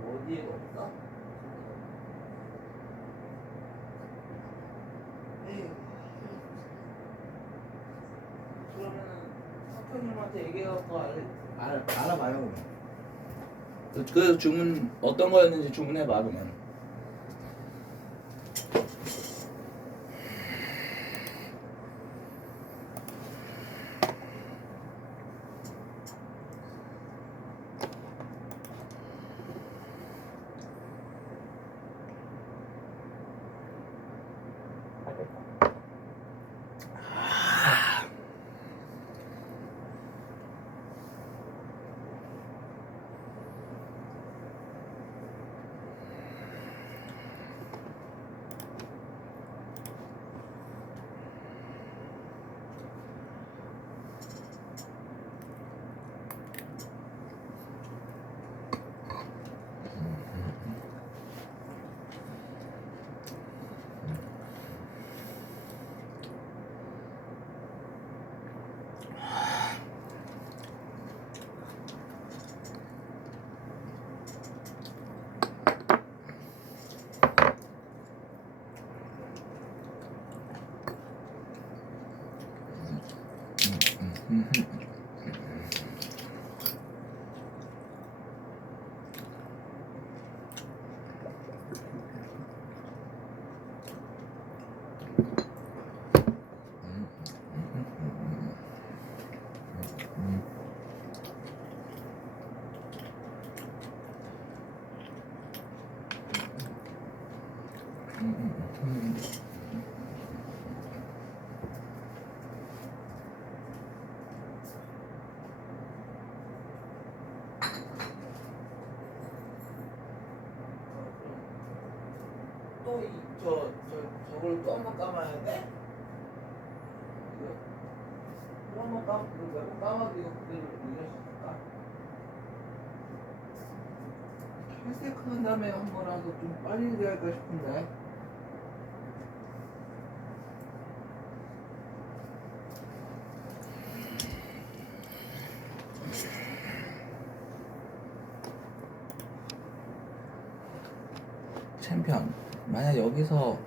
어디에 없어? 그러면은 석현님한테 얘기해갖고 알아봐요 그러면. 그 주문 어떤 거였는지 주문해봐 그러면. 저걸 또 한번 감아야 돼? 또 한번 감아도 이거 그대로 올릴 수 있을까? 탈색한 다음에 한 거라도 좀 빨리 돼야 할까 싶은데. 챔피언 만약 여기서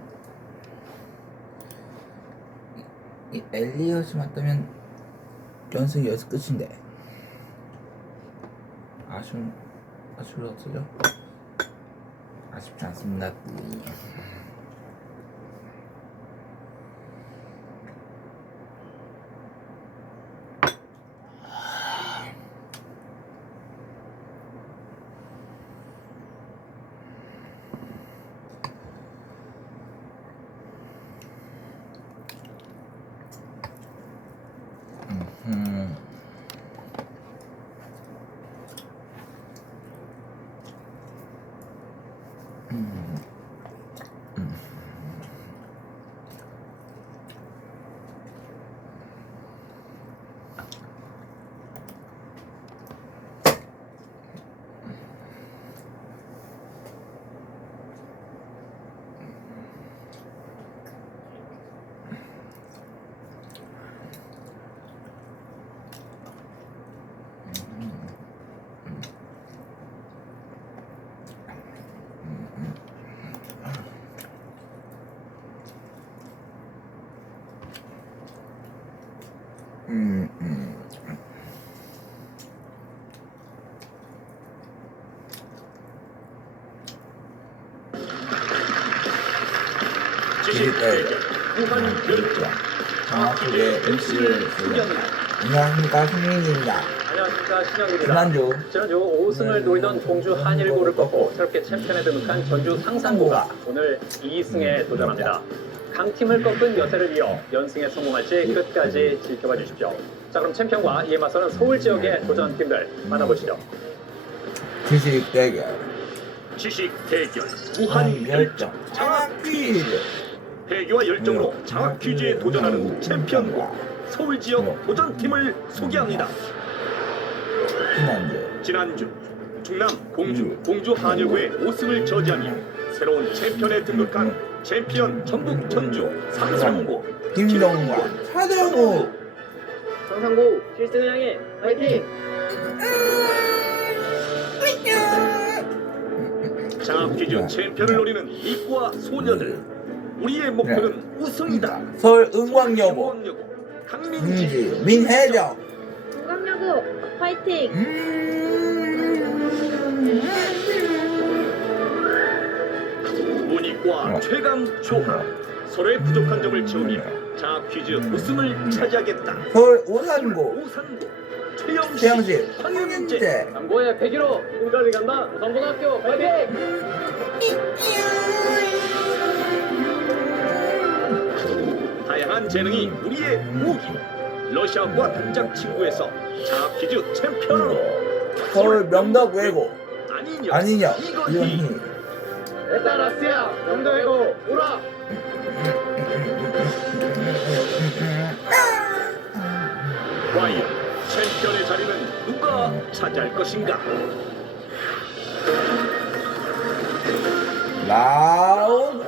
이 엘리엇이 맞다면 연승이 여기서 끝인데 아쉬웠어요? 아쉽지 않습니다. 지식 대결 무한 열정 방학국의 MC를 소개합니다. 안녕하십니까 승민입니다. 안녕하십니까 신영입니다. 지난주 5승을 노리던 공주 한일고를 꺾고 새롭게 챔피언에 등극한 전주 상상고가 오늘 2승에 도전합니다. 강팀을 꺾은 여세를 이어 연승에 성공할지 끝까지 지켜봐 주십시오. 자, 그럼 챔피언과 이에 맞서는 서울 지역의 도전팀들 만나보시죠. 지식 대결 지식 대결 무한 열정 장학 퀴즈 회개와 열정으로 장학 퀴즈에 도전하는 챔피언과 서울 지역 도전팀을 소개합니다. 지난주 충남 공주 한일고의 5승을 저지하며 새로운 챔피언에 등극한 챔피언 전북 전주 상상고 김동관 차정우 상상고 필승을 향해 화이팅! 장학 퀴즈 챔피언을 노리는 이과 소녀들 우리의 목표는 우승이다. 서울 응광여고 강원여고 강민지 김지 민혜정 동강여고 화이팅! 문이과 최강 조합 서로의 부족한 점을 채우며 장학 퀴즈 우승을 차지하겠다. 서울 오산고 오산고 최영식 황윤재 남고의 101호 끝까지 간다. 우선고등학교 화이팅! 다양한 재능이 우리의 무기. 러시아과 단짝 친구에서 장학 퀴즈 챔피언으로 서울 명덕외고 안인영 이건희 이건희 일단 러시아 명도외고 우라. 과연 챔피언의 자리는 누가 차지할 것인가? 라운드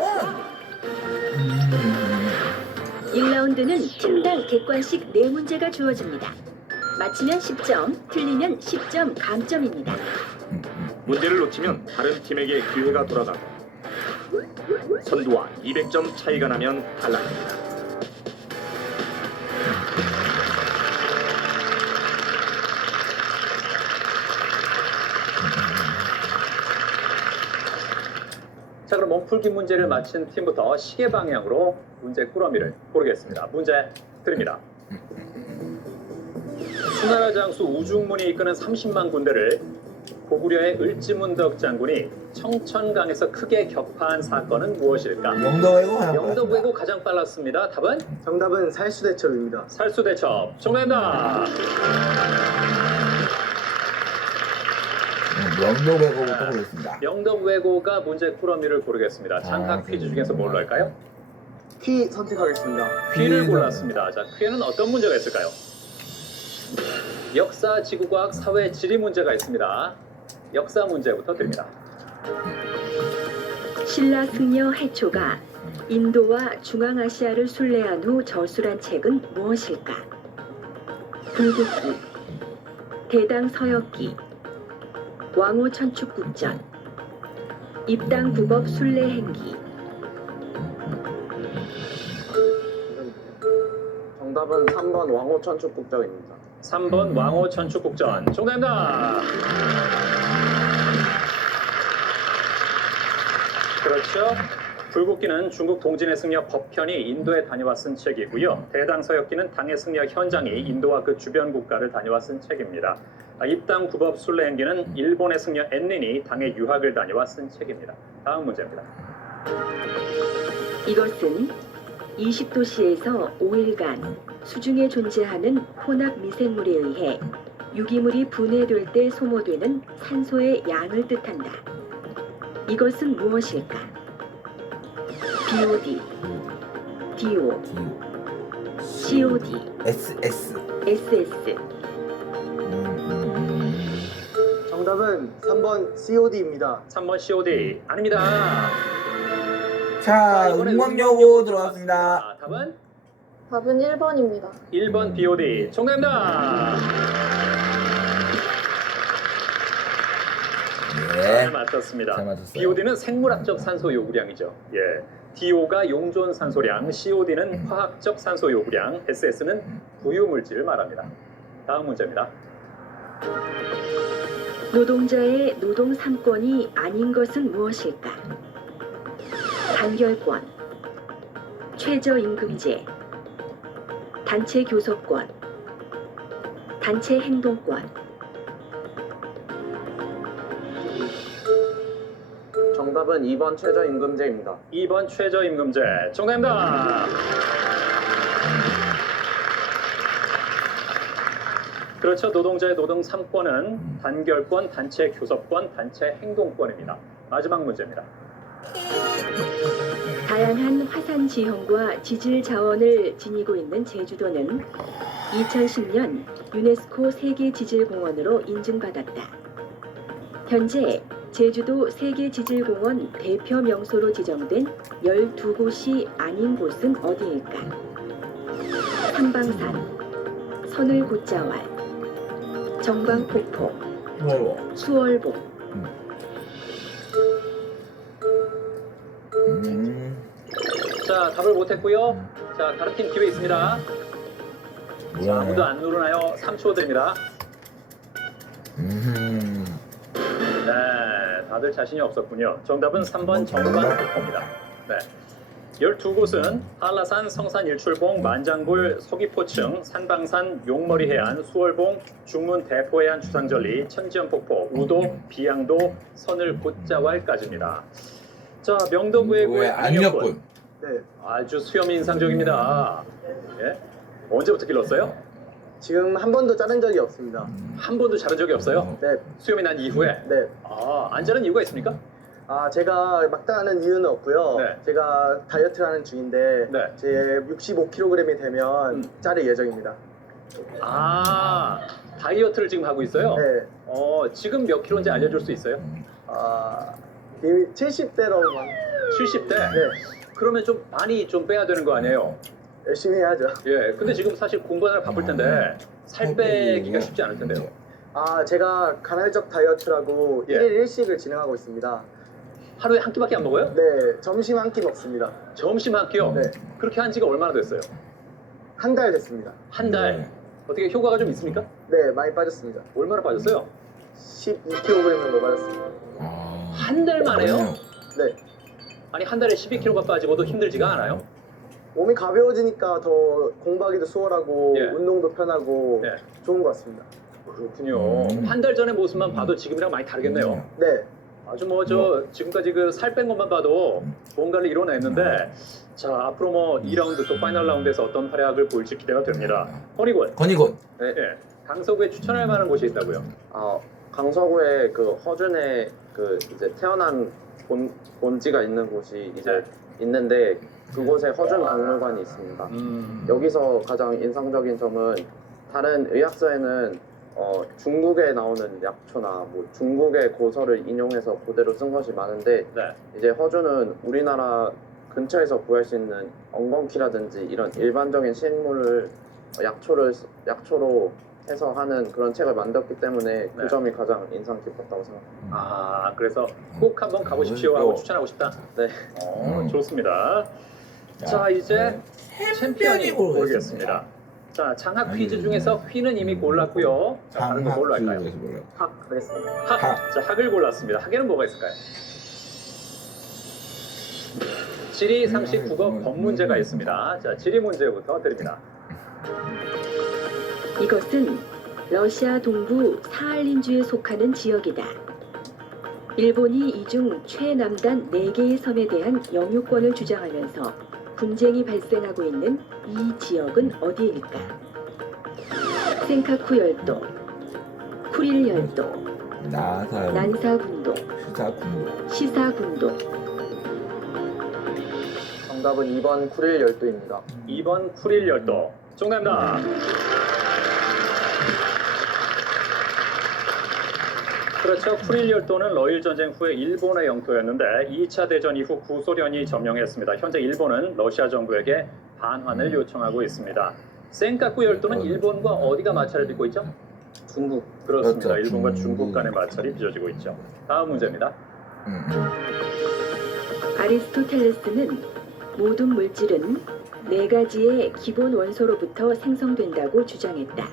1라운드는 팀당 객관식 4문제가 주어집니다. 맞히면 10점, 틀리면 10점 감점입니다. 문제를 놓치면 다른 팀에게 기회가 돌아가고 선두와 200점 차이가 나면 탈락입니다. 자, 그럼 몸풀기 문제를 맞힌 팀부터 시계 방향으로 문제 꾸러미를 고르겠습니다. 문제 드립니다. 수나라 장수 우중문이 이끄는 30만 군대를 고구려의 을지문덕 장군이 청천강에서 크게 격파한 사건은 무엇일까? 명덕외고 하나 영덕외고 가장 빨랐습니다. 답은? 정답은 살수대첩입니다. 살수대첩. 정답입니다. 명덕외고부터 보겠습니다. 영덕외고가 문제 꾸러미를 고르겠습니다. 장학 퀴즈 중에서 뭘로 할까요? 퀴 선택하겠습니다. 퀴를 골랐습니다. 자, 퀴에는 어떤 문제가 있을까요? 역사, 지구과학, 사회, 지리 문제가 있습니다. 역사 문제부터 드립니다. 신라 승려 해초가 인도와 중앙아시아를 순례한 후 저술한 책은 무엇일까? 불국기, 대당서역기, 왕호천축국전, 입당국업 순례행기. 정답은 3번 왕호천축국전입니다. 3번 왕호천축국전. 정답입니다. 그렇죠. 불국기는 중국 동진의 승려 법현이 인도에 다녀와 쓴 책이고요. 대당서역기는 당의 승려 현장이 인도와 그 주변 국가를 다녀와 쓴 책입니다. 입당국업 순례행기는 일본의 승려 앤린이 당의 유학을 다녀와 쓴 책입니다. 다음 문제입니다. 이것은 20도씨에서 5일간 수중에 존재하는 혼합 미생물에 의해 유기물이 분해될 때 소모되는 산소의 양을 뜻한다. 이것은 무엇일까? BOD, DO, COD, SS SS. 정답은 3번 COD입니다. 3번 COD. 아닙니다. 자 이번에 응광여고 들어왔습니다. 답은? 답은 1번입니다. 1번 BOD. 정답입니다. 잘 네. 맞췄습니다. 잘 맞췄어요. BOD는 생물학적 산소 요구량이죠. 예. DO가 용존 산소량, COD는 화학적 산소 요구량, SS는 부유물질을 말합니다. 다음 문제입니다. 노동자의 노동 3권이 아닌 것은 무엇일까? 단결권, 최저임금제, 단체 교섭권, 단체 행동권. 정답은 2번 최저임금제입니다. 2번 최저임금제. 정답입니다. 그렇죠. 노동자의 노동 3권은 단결권, 단체 교섭권, 단체 행동권입니다. 마지막 문제입니다. 다양한 화산 지형과 지질 자원을 지니고 있는 제주도는 2010년 유네스코 세계지질공원으로 인증받았다. 현재 제주도 세계지질공원 대표 명소로 지정된 12곳이 아닌 곳은 어디일까? 삼방산, 서늘곶자왈, 정방폭포, 수월봉. 자, 답을 못했고요. 자, 다른 팀 기회 있습니다. 자, 아무도 안 누르나요? 3초 드립니다. 네, 다들 자신이 없었군요. 정답은 3번 정방폭포입니다. 네. 12곳은 한라산, 성산 일출봉, 만장굴, 서귀포층, 산방산, 용머리 해안, 수월봉, 중문 대포해안 주상절리, 천지연폭포, 우도, 비양도, 서늘곶자왈까지입니다. 자, 명도구의 안역군. 네. 아주 수염이 인상적입니다. 예? 언제부터 길렀어요? 지금 한 번도 자른 적이 없습니다. 한 번도 자른 적이 없어요? 네. 수염이 난 이후에? 네. 아, 안 자른 이유가 있습니까? 제가 막 자르는 이유는 없고요. 네. 제가 다이어트를 하는 중인데 네. 제 65kg이 되면 자를 예정입니다. 아, 다이어트를 지금 하고 있어요? 네. 지금 몇 킬로인지 알려줄 수 있어요? 70대로만 70대? 네. 그러면 좀 많이 좀 빼야 되는 거 아니에요? 열심히 해야죠. 예, 근데 지금 사실 공부하느라 바쁠 텐데 살 빼기가 쉽지 않을 텐데요. 제가 간헐적 다이어트라고 예. 1일 1식을 진행하고 있습니다. 하루에 한 끼밖에 안 먹어요? 네, 점심 한 끼 먹습니다. 점심 한 끼요? 네. 그렇게 한 지가 얼마나 됐어요? 한 달 됐습니다. 한 달. 어떻게 효과가 좀 있습니까? 네, 많이 빠졌습니다. 얼마나 빠졌어요? 12kg 정도 빠졌습니다. 한 달 만에요? 네. 아니 한 달에 12kg가 빠지고도 힘들지가 않아요? 몸이 가벼워지니까 더 공부하기도 수월하고 예. 운동도 편하고 예. 좋은 것 같습니다. 그렇군요. 한 달 전의 모습만 봐도 지금이랑 많이 다르겠네요. 네. 아주 지금까지 그 살 뺀 것만 봐도 뭔가를 이뤄냈는데 자, 앞으로 2라운드 또 파이널 라운드에서 어떤 활약을 보일지 기대가 됩니다. 건희군. 네. 예. 강서구에 추천할 만한 곳이 있다고요? 강서구에 그 허준의 그 이제 태어난 본지가 있는 곳이 이제 있는데 그곳에 허준 박물관이 있습니다. 여기서 가장 인상적인 점은 다른 의학서에는 중국에 나오는 약초나 중국의 고서를 인용해서 그대로 쓴 것이 많은데 네. 이제 허준은 우리나라 근처에서 구할 수 있는 엉겅퀴라든지 이런 일반적인 식물을 약초로 해서 하는 그런 책을 만들었기 때문에 그 네. 점이 가장 인상 깊었다고 생각합니다. 아, 그래서 꼭 한번 가보십시오 하고 추천하고 싶다. 네. 좋습니다. 자, 이제 챔피언이 보겠습니다. 자, 장학 퀴즈 중에서 휘는 이미 골랐고요. 자, 다른 거 뭘로 할까요? 학 하겠습니다. 학. 자, 학을 골랐습니다. 학에는 뭐가 있을까요? 지리, 상식, 국어, 법 문제가 있습니다. 자, 지리 문제부터 드립니다. 이것은 러시아 동부 사할린주에 속하는 지역이다. 일본이 이중 최남단 4개의 섬에 대한 영유권을 주장하면서 분쟁이 발생하고 있는 이 지역은 어디일까? 센카쿠 열도, 쿠릴 열도, 난사군도, 시사군도. 정답은 2번 쿠릴 열도입니다. 2번 쿠릴 열도. 정답입니다. 그렇죠. 쿠릴 열도는 러일 전쟁 후에 일본의 영토였는데 2차 대전 이후 구소련이 점령했습니다. 현재 일본은 러시아 정부에게 반환을 요청하고 있습니다. 센카쿠 열도는 일본과 어디가 마찰을 빚고 있죠? 중국. 그렇습니다. 그렇죠. 일본과 중국 간의 마찰이 빚어지고 있죠. 다음 문제입니다. 아리스토텔레스는 모든 물질은 네 가지의 기본 원소로부터 생성된다고 주장했다.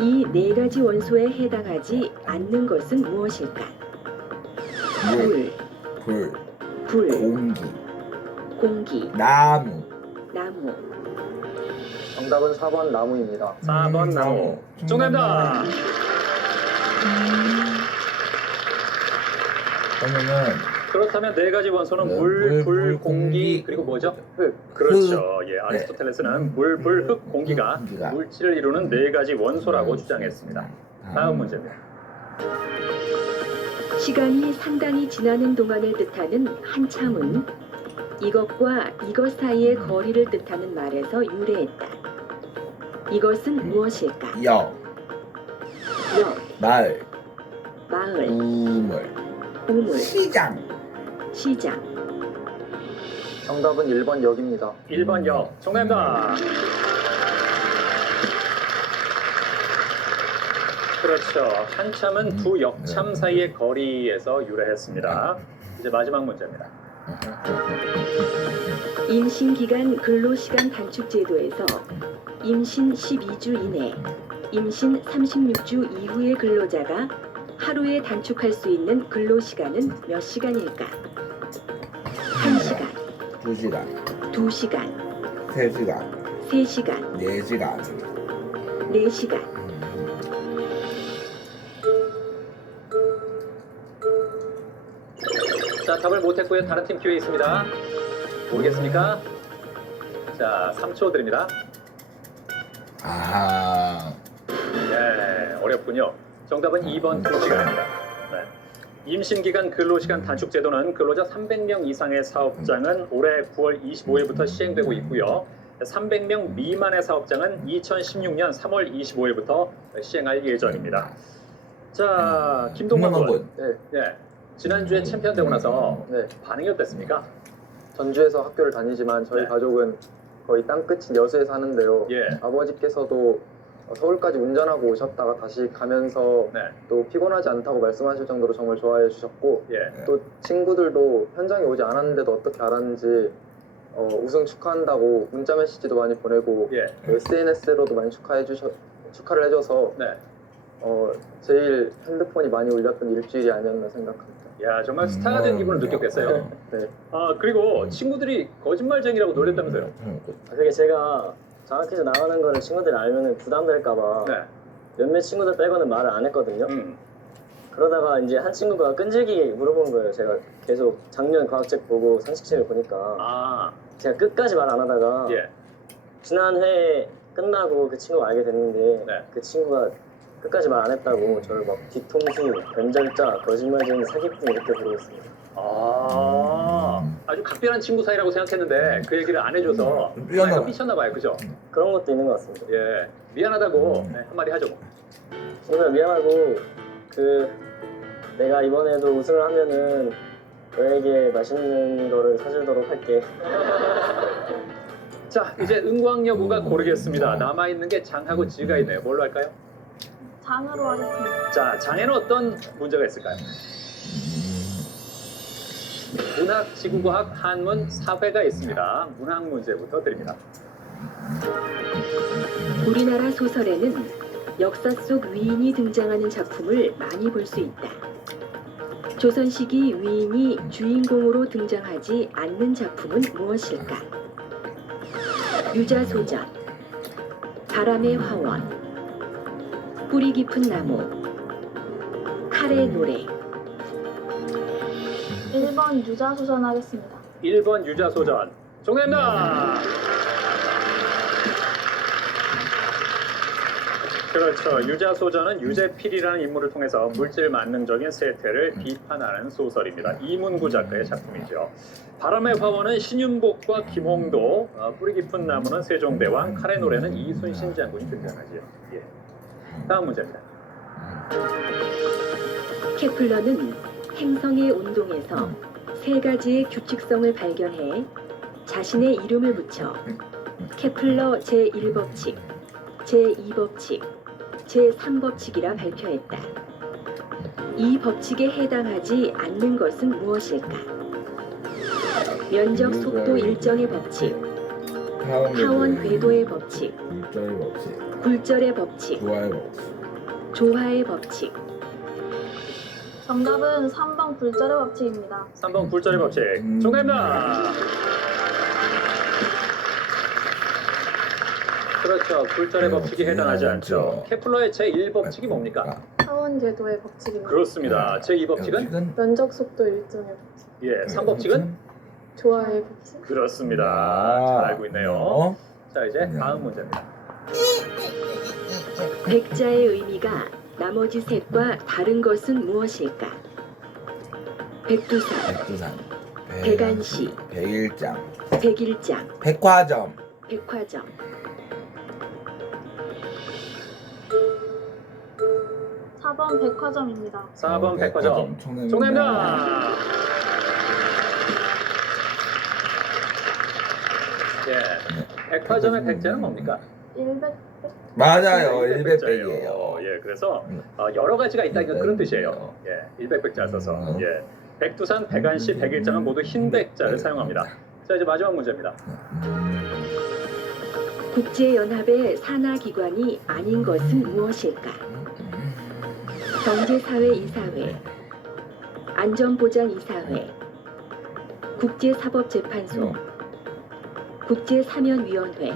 이 네 가지 원소에 해당하지 않는 것은 무엇일까? 물, 불, 불, 공기, 공기, 나무. 나무. 정답은 4번 나무입니다. 4번 나무. 정답입니다. 그러면은 그렇다면 네 가지 원소는 네, 물, 불, 공기, 공기, 그리고 뭐죠? 흙. 그렇죠. 예, 아리스토텔레스는 물, 불, 흙, 공기가 공기가. 물질을 이루는 네 가지 원소라고 주장했습니다. 다음 문제입니다. 시간이 상당히 지나는 동안을 뜻하는 한참은 이것과 이것 사이의 거리를 뜻하는 말에서 유래했다. 이것은 무엇일까? 역, 역, 말, 마을, 우물, 우물, 시장. 시장. 정답은 1번 역입니다. 1번 역. 정답입니다. 그렇죠. 한참은 두 역참 사이의 거리에서 유래했습니다. 이제 마지막 문제입니다. 임신기간 근로시간 단축제도에서 임신 12주 이내, 임신 36주 이후의 근로자가 하루에 단축할 수 있는 근로시간은 몇 시간일까? 1시간, 2시간, 2시간, 3시간, 3시간, 4시간. 4시간. 자, 답을 못했고요. 다른 팀 기회 있습니다. 모르겠습니까? 자, 3초 드립니다. 아, 네, 어렵군요. 정답은 2번 2시간입니다. 네. 임신기간 근로시간 단축제도는 근로자 300명 이상의 사업장은 올해 9월 25일부터 시행되고 있고요. 300명 미만의 사업장은 2016년 3월 25일부터 시행할 예정입니다. 자, 김동관 군. 네. 네. 지난주에 챔피언 되고 나서 네. 반응이 어땠습니까? 전주에서 학교를 다니지만 저희 네. 가족은 거의 땅끝인 여수에 사는데요. 예. 아버지께서도 서울까지 운전하고 오셨다가 다시 가면서 네. 또 피곤하지 않다고 말씀하실 정도로 정말 좋아해 주셨고 예. 또 친구들도 현장에 오지 않았는데도 어떻게 알았는지 우승 축하한다고 문자 메시지도 많이 보내고 예. SNS로도 많이 축하를 해줘서 네. 제일 핸드폰이 많이 울렸던 일주일이 아니었나 생각합니다. 야, 정말 스타가 된 기분을 느꼈겠어요. 네. 아, 그리고 친구들이 거짓말쟁이라고 놀렸다면서요? 그게 제가 장학퀴즈 나가는 거를 친구들이 알면 부담될까봐 네. 몇몇 친구들 빼고는 말을 안 했거든요. 그러다가 이제 한 친구가 끈질기게 물어본 거예요. 제가 계속 작년 과학책 보고 상식책을 보니까 아, 제가 끝까지 말 안 하다가 예. 지난 회 끝나고 그 친구가 알게 됐는데 네. 그 친구가 끝까지 말 안 했다고 저를 막 뒤통수, 변절자, 거짓말쟁이, 사기꾼 이렇게 부르고 있습니다. 아, 아주 각별한 친구 사이라고 생각했는데 그 얘기를 안 해줘서 미안하다. 약간 삐쳤나 봐요, 그죠? 그런 것도 있는 것 같습니다. 예, 미안하다고 네, 한마디 하죠. 뭐. 친구들 미안하고 내가 이번에도 우승을 하면은 너에게 맛있는 거를 사주도록 할게. 자, 이제 은광여고가 고르겠습니다. 남아있는 게 장하고 지가 있네요. 뭘로 할까요? 장으로 하겠습니다. 자, 장에는 어떤 문제가 있을까요? 문학, 지구과학, 한문, 사회가 있습니다. 문학 문제부터 드립니다. 우리나라 소설에는 역사 속 위인이 등장하는 작품을 많이 볼 수 있다. 조선 시기 위인이 주인공으로 등장하지 않는 작품은 무엇일까? 유자소전, 바람의 화원, 뿌리 깊은 나무, 칼의 노래. 1번 유자소전 하겠습니다. 1번 유자소전. 정답입니다. 그렇죠. 유자소전은 유재필이라는 인물을 통해서 물질 만능적인 세태를 비판하는 소설입니다. 이문구 작가의 작품이죠. 바람의 화원은 신윤복과 김홍도, 뿌리 깊은 나무는 세종대왕, 칼의 노래는 이순신 장군이 등장하죠. 예. 다음 문제입니다. 케플러는 행성의 운동에서 세 가지의 규칙성을 발견해 자신의 이름을 붙여 케플러 제1법칙, 제2법칙, 제3법칙이라 발표했다. 이 법칙에 해당하지 않는 것은 무엇일까? 면적 속도 일정의 법칙, 하원 궤도의 법칙, 일정의 법칙, 굴절의 법칙, 조화의 법칙. 조화의 법칙. 정답은 3번 굴절의 법칙입니다. 3번 굴절의 법칙. 정답입니다. 그렇죠. 굴절의 법칙이 해당하지 않죠. 케플러의 제1법칙이 뭡니까? 하원 궤도의 법칙입니다. 그렇습니다. 제2법칙은? 면적 속도 일정의 법칙. 예, 3법칙은? 조화의 법칙. 그렇습니다. 잘 알고 있네요. 자, 이제 다음 문제입니다. 백자의 의미가 나머지 셋과 다른 것은 무엇일까? 백두산, 백두산, 백안시, 백일장, 백일장, 백화점. 백화점. (4번) 백화점입니다. 4번 백화점. 정답입니다. 예, 백화점의 백자는 뭡니까? 100. 맞아요. 일백백자예요. 100백이에요. 예, 그래서 여러 가지가 있다는 그런 뜻이에요. 예, 일백백자 써서. 예, 백두산, 백안시, 백일장은 모두 흰 백자를 사용합니다. 자, 이제 마지막 문제입니다. 국제연합의 산하기관이 아닌 것은 무엇일까? 경제사회이사회, 안전보장이사회, 국제사법재판소, 국제사면위원회.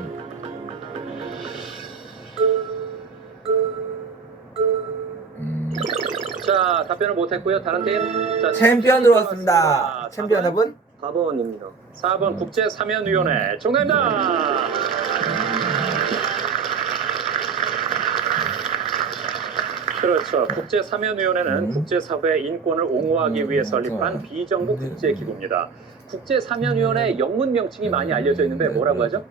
자, 답변을 못했고요. 다른 팀. 자, 챔피언 들어왔습니다. 챔피언합은 4번입니다. 4번 국제사면위원회. 정답입니다. 그렇죠. 국제사면위원회는 국제사회의 인권을 옹호하기 위해 설립한 비정부 국제기구입니다. 국제사면위원회 영문 명칭이 많이 알려져 있는데 뭐라고 하죠?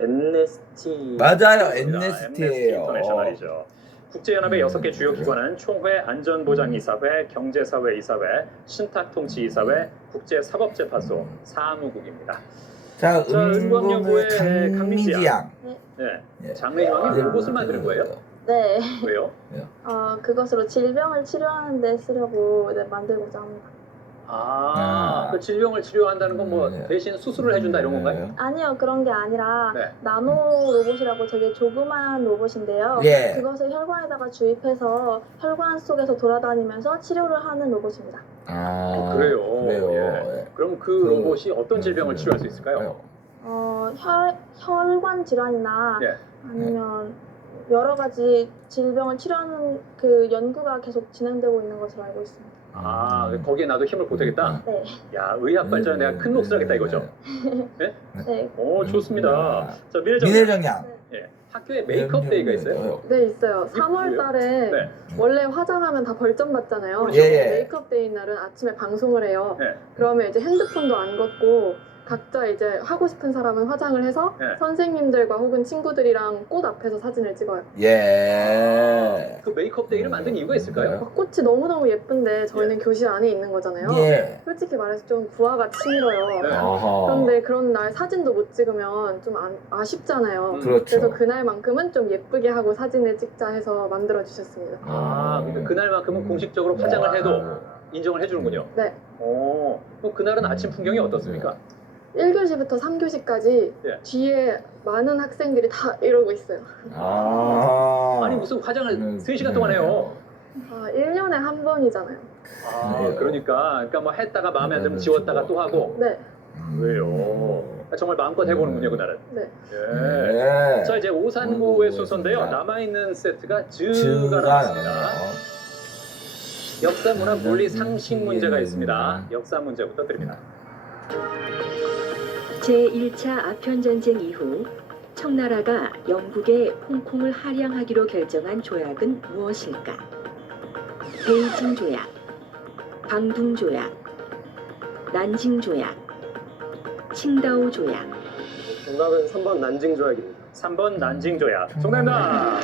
엠네스티. 맞아요. amnesty 엠네스티예요. 인터내셔널이죠. 국제연합의 6개 주요 기관은 총회, 안전보장이사회, 경제사회이사회, 신탁통치이사회, 국제사법재판소, 사무국입니다. 자, 은광여고의 강민지 양. 네, 장래희망이 로봇을 만드는 거예요? 네. 왜요? 그것으로 질병을 치료하는 데 쓰려고 만들고자 합니다. 그 질병을 치료한다는 건 뭐 네. 대신 수술을 해준다 이런 건가요? 아니요, 그런 게 아니라 네. 나노 로봇이라고 되게 조그만 로봇인데요. 예. 그것을 혈관에다가 주입해서 혈관 속에서 돌아다니면서 치료를 하는 로봇입니다. 그래요. 예. 예. 그럼 그 로봇이 어떤 질병을 치료할 수 있을까요? 혈관 질환이나 예. 아니면 여러 가지 질병을 치료하는 그 연구가 계속 진행되고 있는 것으로 알고 있습니다. 거기에 나도 힘을 보태겠다? 네. 야, 의학 발전에 내가 큰 몫을 하겠다 이거죠? 네? 네. 오, 좋습니다. 자, 민혜정 민혜정 양. 예. 학교에 메이크업 데이가 있어요? 네, 있어요. 3월 뭐예요? 달에 네. 원래 화장하면 다 벌점 받잖아요. 예, 예. 메이크업 데이 날은 아침에 방송을 해요. 네. 그러면 이제 핸드폰도 안 걷고 각자 이제 하고 싶은 사람은 화장을 해서 네. 선생님들과 혹은 친구들이랑 꽃 앞에서 사진을 찍어요. 예. 그 메이크업 데이를 만든 이유가 있을까요? 꽃이 너무너무 예쁜데 저희는 교실 안에 있는 거잖아요. 예. 솔직히 말해서 좀 부하가 치밀어요. 네. 그런데 그런 날 사진도 못 찍으면 좀 아쉽잖아요. 그렇죠. 그래서 그날만큼은 좀 예쁘게 하고 사진을 찍자 해서 만들어 주셨습니다. 그러니까 그날만큼은 공식적으로 화장을 해도 인정을 해주는군요. 네. 그럼 그날은 아침 풍경이 어떻습니까? 1교시부터 3교시까지 예. 뒤에 많은 학생들이 다 이러고 있어요. 아니 무슨 화장을 3시간 동안 해요? 1년에 한 번이잖아요. 그러니까 뭐 했다가 마음에 안 들면 지웠다가 또 하고. 네. 왜요? 정말 마음껏 해보는군요 그날은. 네. 예. 자, 이제 오산고의 순서인데요. 남아있는 세트가 즈가 나왔습니다. 역사, 문화, 물리, 상식 문제가 있습니다. 역사 문제부터 드립니다. 제1차 아편전쟁 이후 청나라가 영국의 홍콩을 할양하기로 결정한 조약은 무엇일까? 베이징 조약, 광둥 조약, 난징 조약, 칭다오 조약. 정답은 3번 난징 조약입니다. 3번 난징 조약. 정답입니다.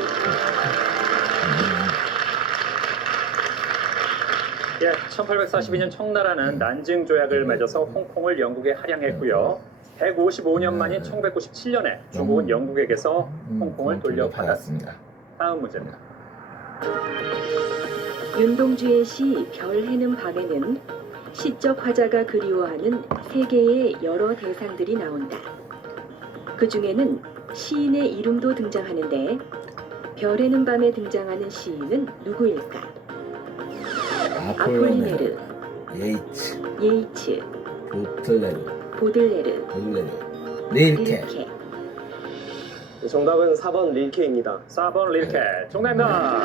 예, 1842년 청나라는 난징 조약을 맺어서 홍콩을 영국에 할양했고요. 155년 만인 1997년에 중국은 영국에게서 홍콩을 돌려받았습니다. 다음 문제입니다. 윤동주의 시 별 해는 밤에는 시적 화자가 그리워하는 세계의 여러 대상들이 나온다. 그 중에는 시인의 이름도 등장하는데 별에는 밤에 등장하는 시인은 누구일까? 아폴리네르, 예이츠, 보들레르, 릴케. 정답은 4번 릴케입니다. 4번 릴케 정답입니다.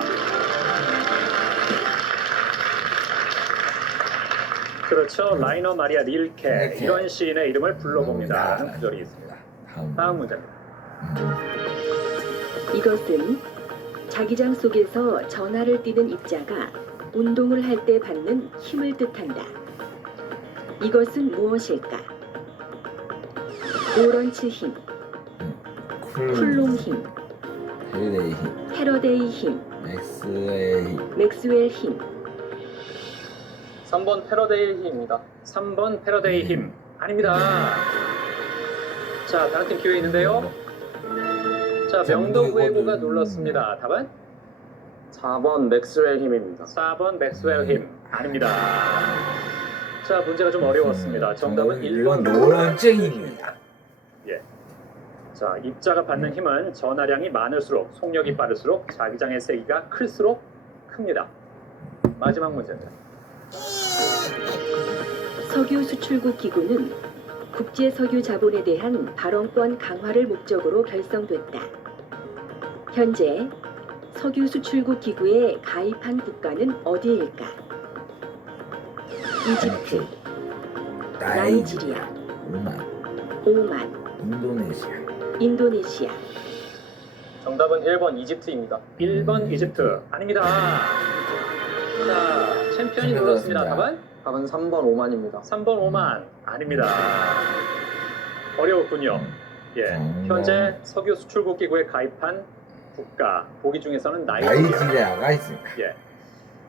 그렇죠. 라이너 마리아 릴케 이런 시인의 이름을 불러봅니다 하는 구절이 있습니다. 다음 문제입니다. 이것은 자기장 속에서 전하를 띄는 입자가 운동을 할 때 받는 힘을 뜻한다. 이것은 무엇일까? 오런츠 힘, 쿨롱 힘, 패러데이 힘, 맥스웰 힘. 3번 패러데이 힘입니다. 3번 패러데이 힘 아닙니다. 자, 다른 팀 기회 있는데요. 자, 명도구에고가 눌렀습니다. 답은 4번 맥스웰 힘입니다. 4번 맥스웰 힘 아닙니다. 자, 문제가 좀 어려웠습니다. 정답은 1번 노란증 힘입니다. 예. 자, 입자가 받는 힘은 전하량이 많을수록 속력이 빠를수록 자기장의 세기가 클수록 큽니다. 마지막 문제입니다. 석유 수출국 기구는 국제 석유 자본에 대한 발언권 강화를 목적으로 결성됐다. 현재 석유 수출국 기구에 가입한 국가는 어디일까? 이집트, 나이지리아, 오만, 인도네시아. 정답은 1번 이집트입니다. 1번 이집트 아닙니다. 자, 챔피언이 눌렀습니다. 답은 3번 오만입니다. 3번 오만 아닙니다. 어려웠군요. 예, 현재 석유 수출국 기구에 가입한 국가 보기 중에서는 나이지리아가 있습니다. 예.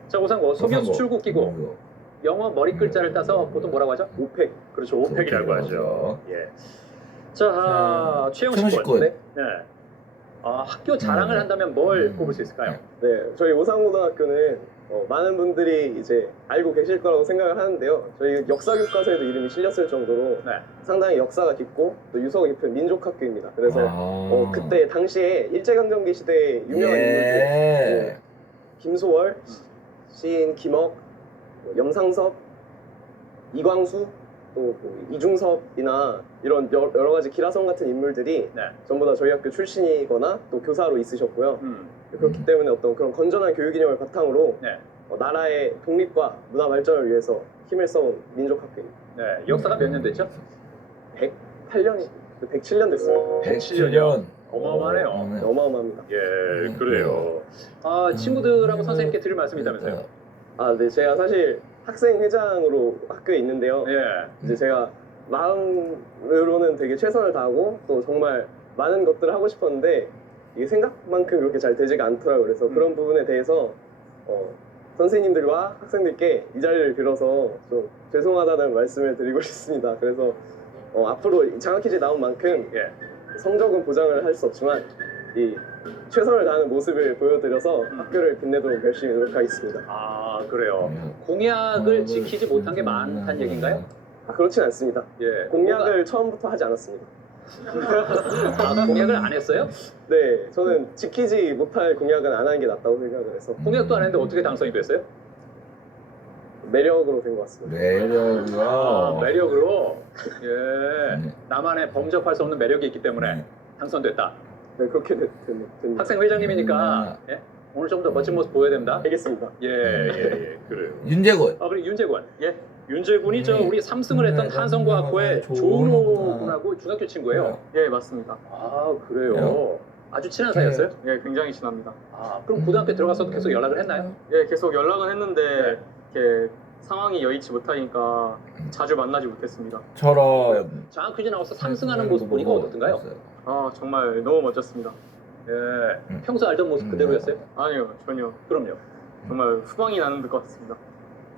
자, 오상고 석유 수출국 기구 영어 머리 글자를 따서 보통 뭐라고 하죠? 오펙. 그렇죠, 오펙이라고 하죠. 예. 자, 최영식 군. 네. 학교 자랑을 한다면 뭘 꼽을 수 있을까요? 네, 저희 오상고등학교는 많은 분들이 이제 알고 계실 거라고 생각을 하는데요. 저희 역사 교과서에도 이름이 실렸을 정도로 네. 상당히 역사가 깊고 또 유서가 깊은 민족학교입니다. 그래서 그때 당시에 일제강점기 시대에 유명한 인물들 김소월, 시인 김억, 염상섭, 이광수, 또 이중섭이나 이런 여러 가지 기라성 같은 인물들이 네. 전부 다 저희 학교 출신이거나 또 교사로 있으셨고요. 그렇기 때문에 어떤 그런 건전한 교육 이념을 바탕으로 네. 나라의 독립과 문화 발전을 위해서 힘을 써온 민족학교입니다. 네, 역사가 몇 년 됐죠? 108년이 107년 됐습니다. 107년. 어마어마하네요. 어마어마합니다. 예, 그래요. 친구들하고 선생님께 드릴 말씀이 있다면서요? 네, 제가 사실 학생 회장으로 학교에 있는데요. 예. 이제 제가 마음으로는 되게 최선을 다하고 또 정말 많은 것들을 하고 싶었는데 이게 생각만큼 그렇게 잘 되지가 않더라고요. 그래서 그런 부분에 대해서 선생님들과 학생들께 이 자리를 빌어서 좀 죄송하다는 말씀을 드리고 싶습니다. 그래서 앞으로 장학퀴즈에 나온 만큼 성적은 보장을 할 수 없지만 이 최선을 다하는 모습을 보여드려서 학교를 빛내도록 열심히 노력하겠습니다. 그래요. 공약을 지키지 못한 게 많다는 얘기인가요? 그렇진 않습니다. 예. 공약을 처음부터 하지 않았습니다. 공약을 안 했어요? 네, 저는 지키지 못할 공약은 안 하는 게 낫다고 생각을 해서 공약도 안 했는데 어떻게 당선이 됐어요? 매력으로 된 것 같습니다. 매력으로? 예. 나만의 범접할 수 없는 매력이 있기 때문에 당선됐다. 네, 그렇게 됩니다. 학생 회장님이니까 예? 오늘 좀 더 멋진 모습 보여야 됩니다. 알겠습니다. 예, 그래요. 윤재군. 그리고 윤재군. 예. 윤재군이 우리 3승을 했던 한성과학고의 조은호 군하고 중학교 친구예요. 예, 맞습니다. 그래요. 아주 친한 사이였어요? 예, 굉장히 친합니다. 그럼 고등학교 들어가서도 계속 연락을 했나요? 예, 계속 연락은 했는데 이렇게 상황이 여의치 못하니까 자주 만나지 못했습니다. 장학 퀴즈 나와서 3승하는 모습 보니까 어떻던가요? 정말 너무 멋졌습니다. 예. 평소 알던 모습 그대로였어요? 아니요, 전혀. 그럼요. 정말 후광이 나는 것 같습니다.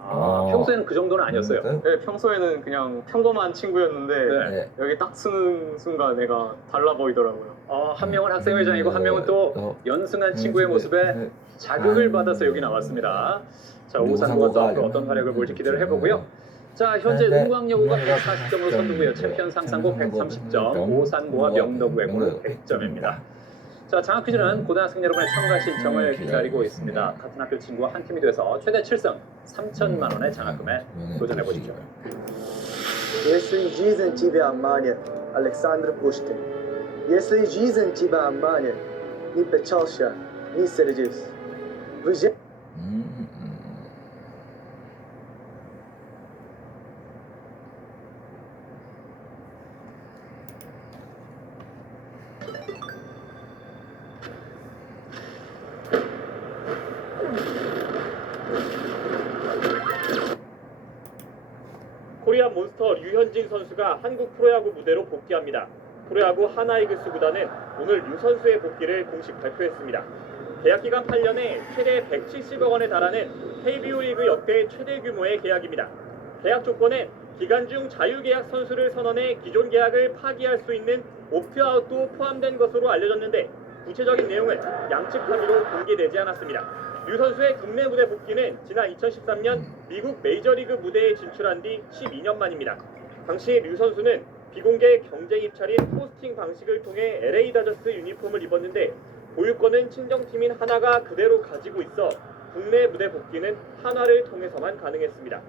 평소에는 그 정도는 아니었어요? 네, 평소에는 그냥 평범한 친구였는데 여기 딱 쓰는 순간 내가 달라 보이더라고요. 한 명은 학생회장이고 한 명은 또 연승한 친구의 모습에 자극을 받아서 여기 나왔습니다. 자, 오상고가 또 앞으로 어떤 활약을 보일지 기대를 해보고요. 자, 현재 네, 은광여고가 은광여고가 140점으로 선두고요. 챔피언 상상고 130점, 오산고와 명덕외고는 100점입니다. 자, 장학 퀴즈는 고등학생 여러분의 참가 신청을 기다리고 있습니다. 같은 학교 친구와 한 팀이 돼서 최대 7승 3천만 원의 장학금에 도전해 보시죠. Если жизнь тебя манит, Александр Пушкин. Если жизнь тебя манит, не печалься, не сердись. В жизни 코리안 몬스터 류현진 선수가 한국 프로야구 무대로 복귀합니다. 프로야구 하나이글스 구단은 오늘 류 선수의 복귀를 공식 발표했습니다. 계약 기간 8년에 최대 170억 원에 달하는 KBO 리그 역대 최대 규모의 계약입니다. 계약 조건엔 기간 중 자유계약 선수를 선언해 기존 계약을 파기할 수 있는 옵트아웃도 포함된 것으로 알려졌는데 구체적인 내용은 양측 합의로 공개되지 않았습니다. 류 선수의 국내 무대 복귀는 지난 2013년 미국 메이저리그 무대에 진출한 뒤 12년 만입니다. 당시 류 선수는 비공개 경쟁 입찰인 포스팅 방식을 통해 LA 다저스 유니폼을 입었는데 보유권은 친정팀인 하나가 그대로 가지고 있어 국내 무대 복귀는 한화를 통해서만 가능했습니다.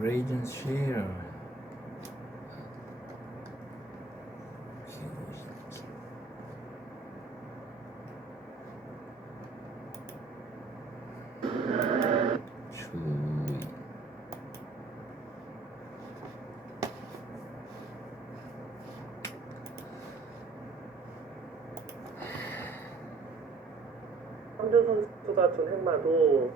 레이전 쉐어 주의 황준 선수가 준 헬마도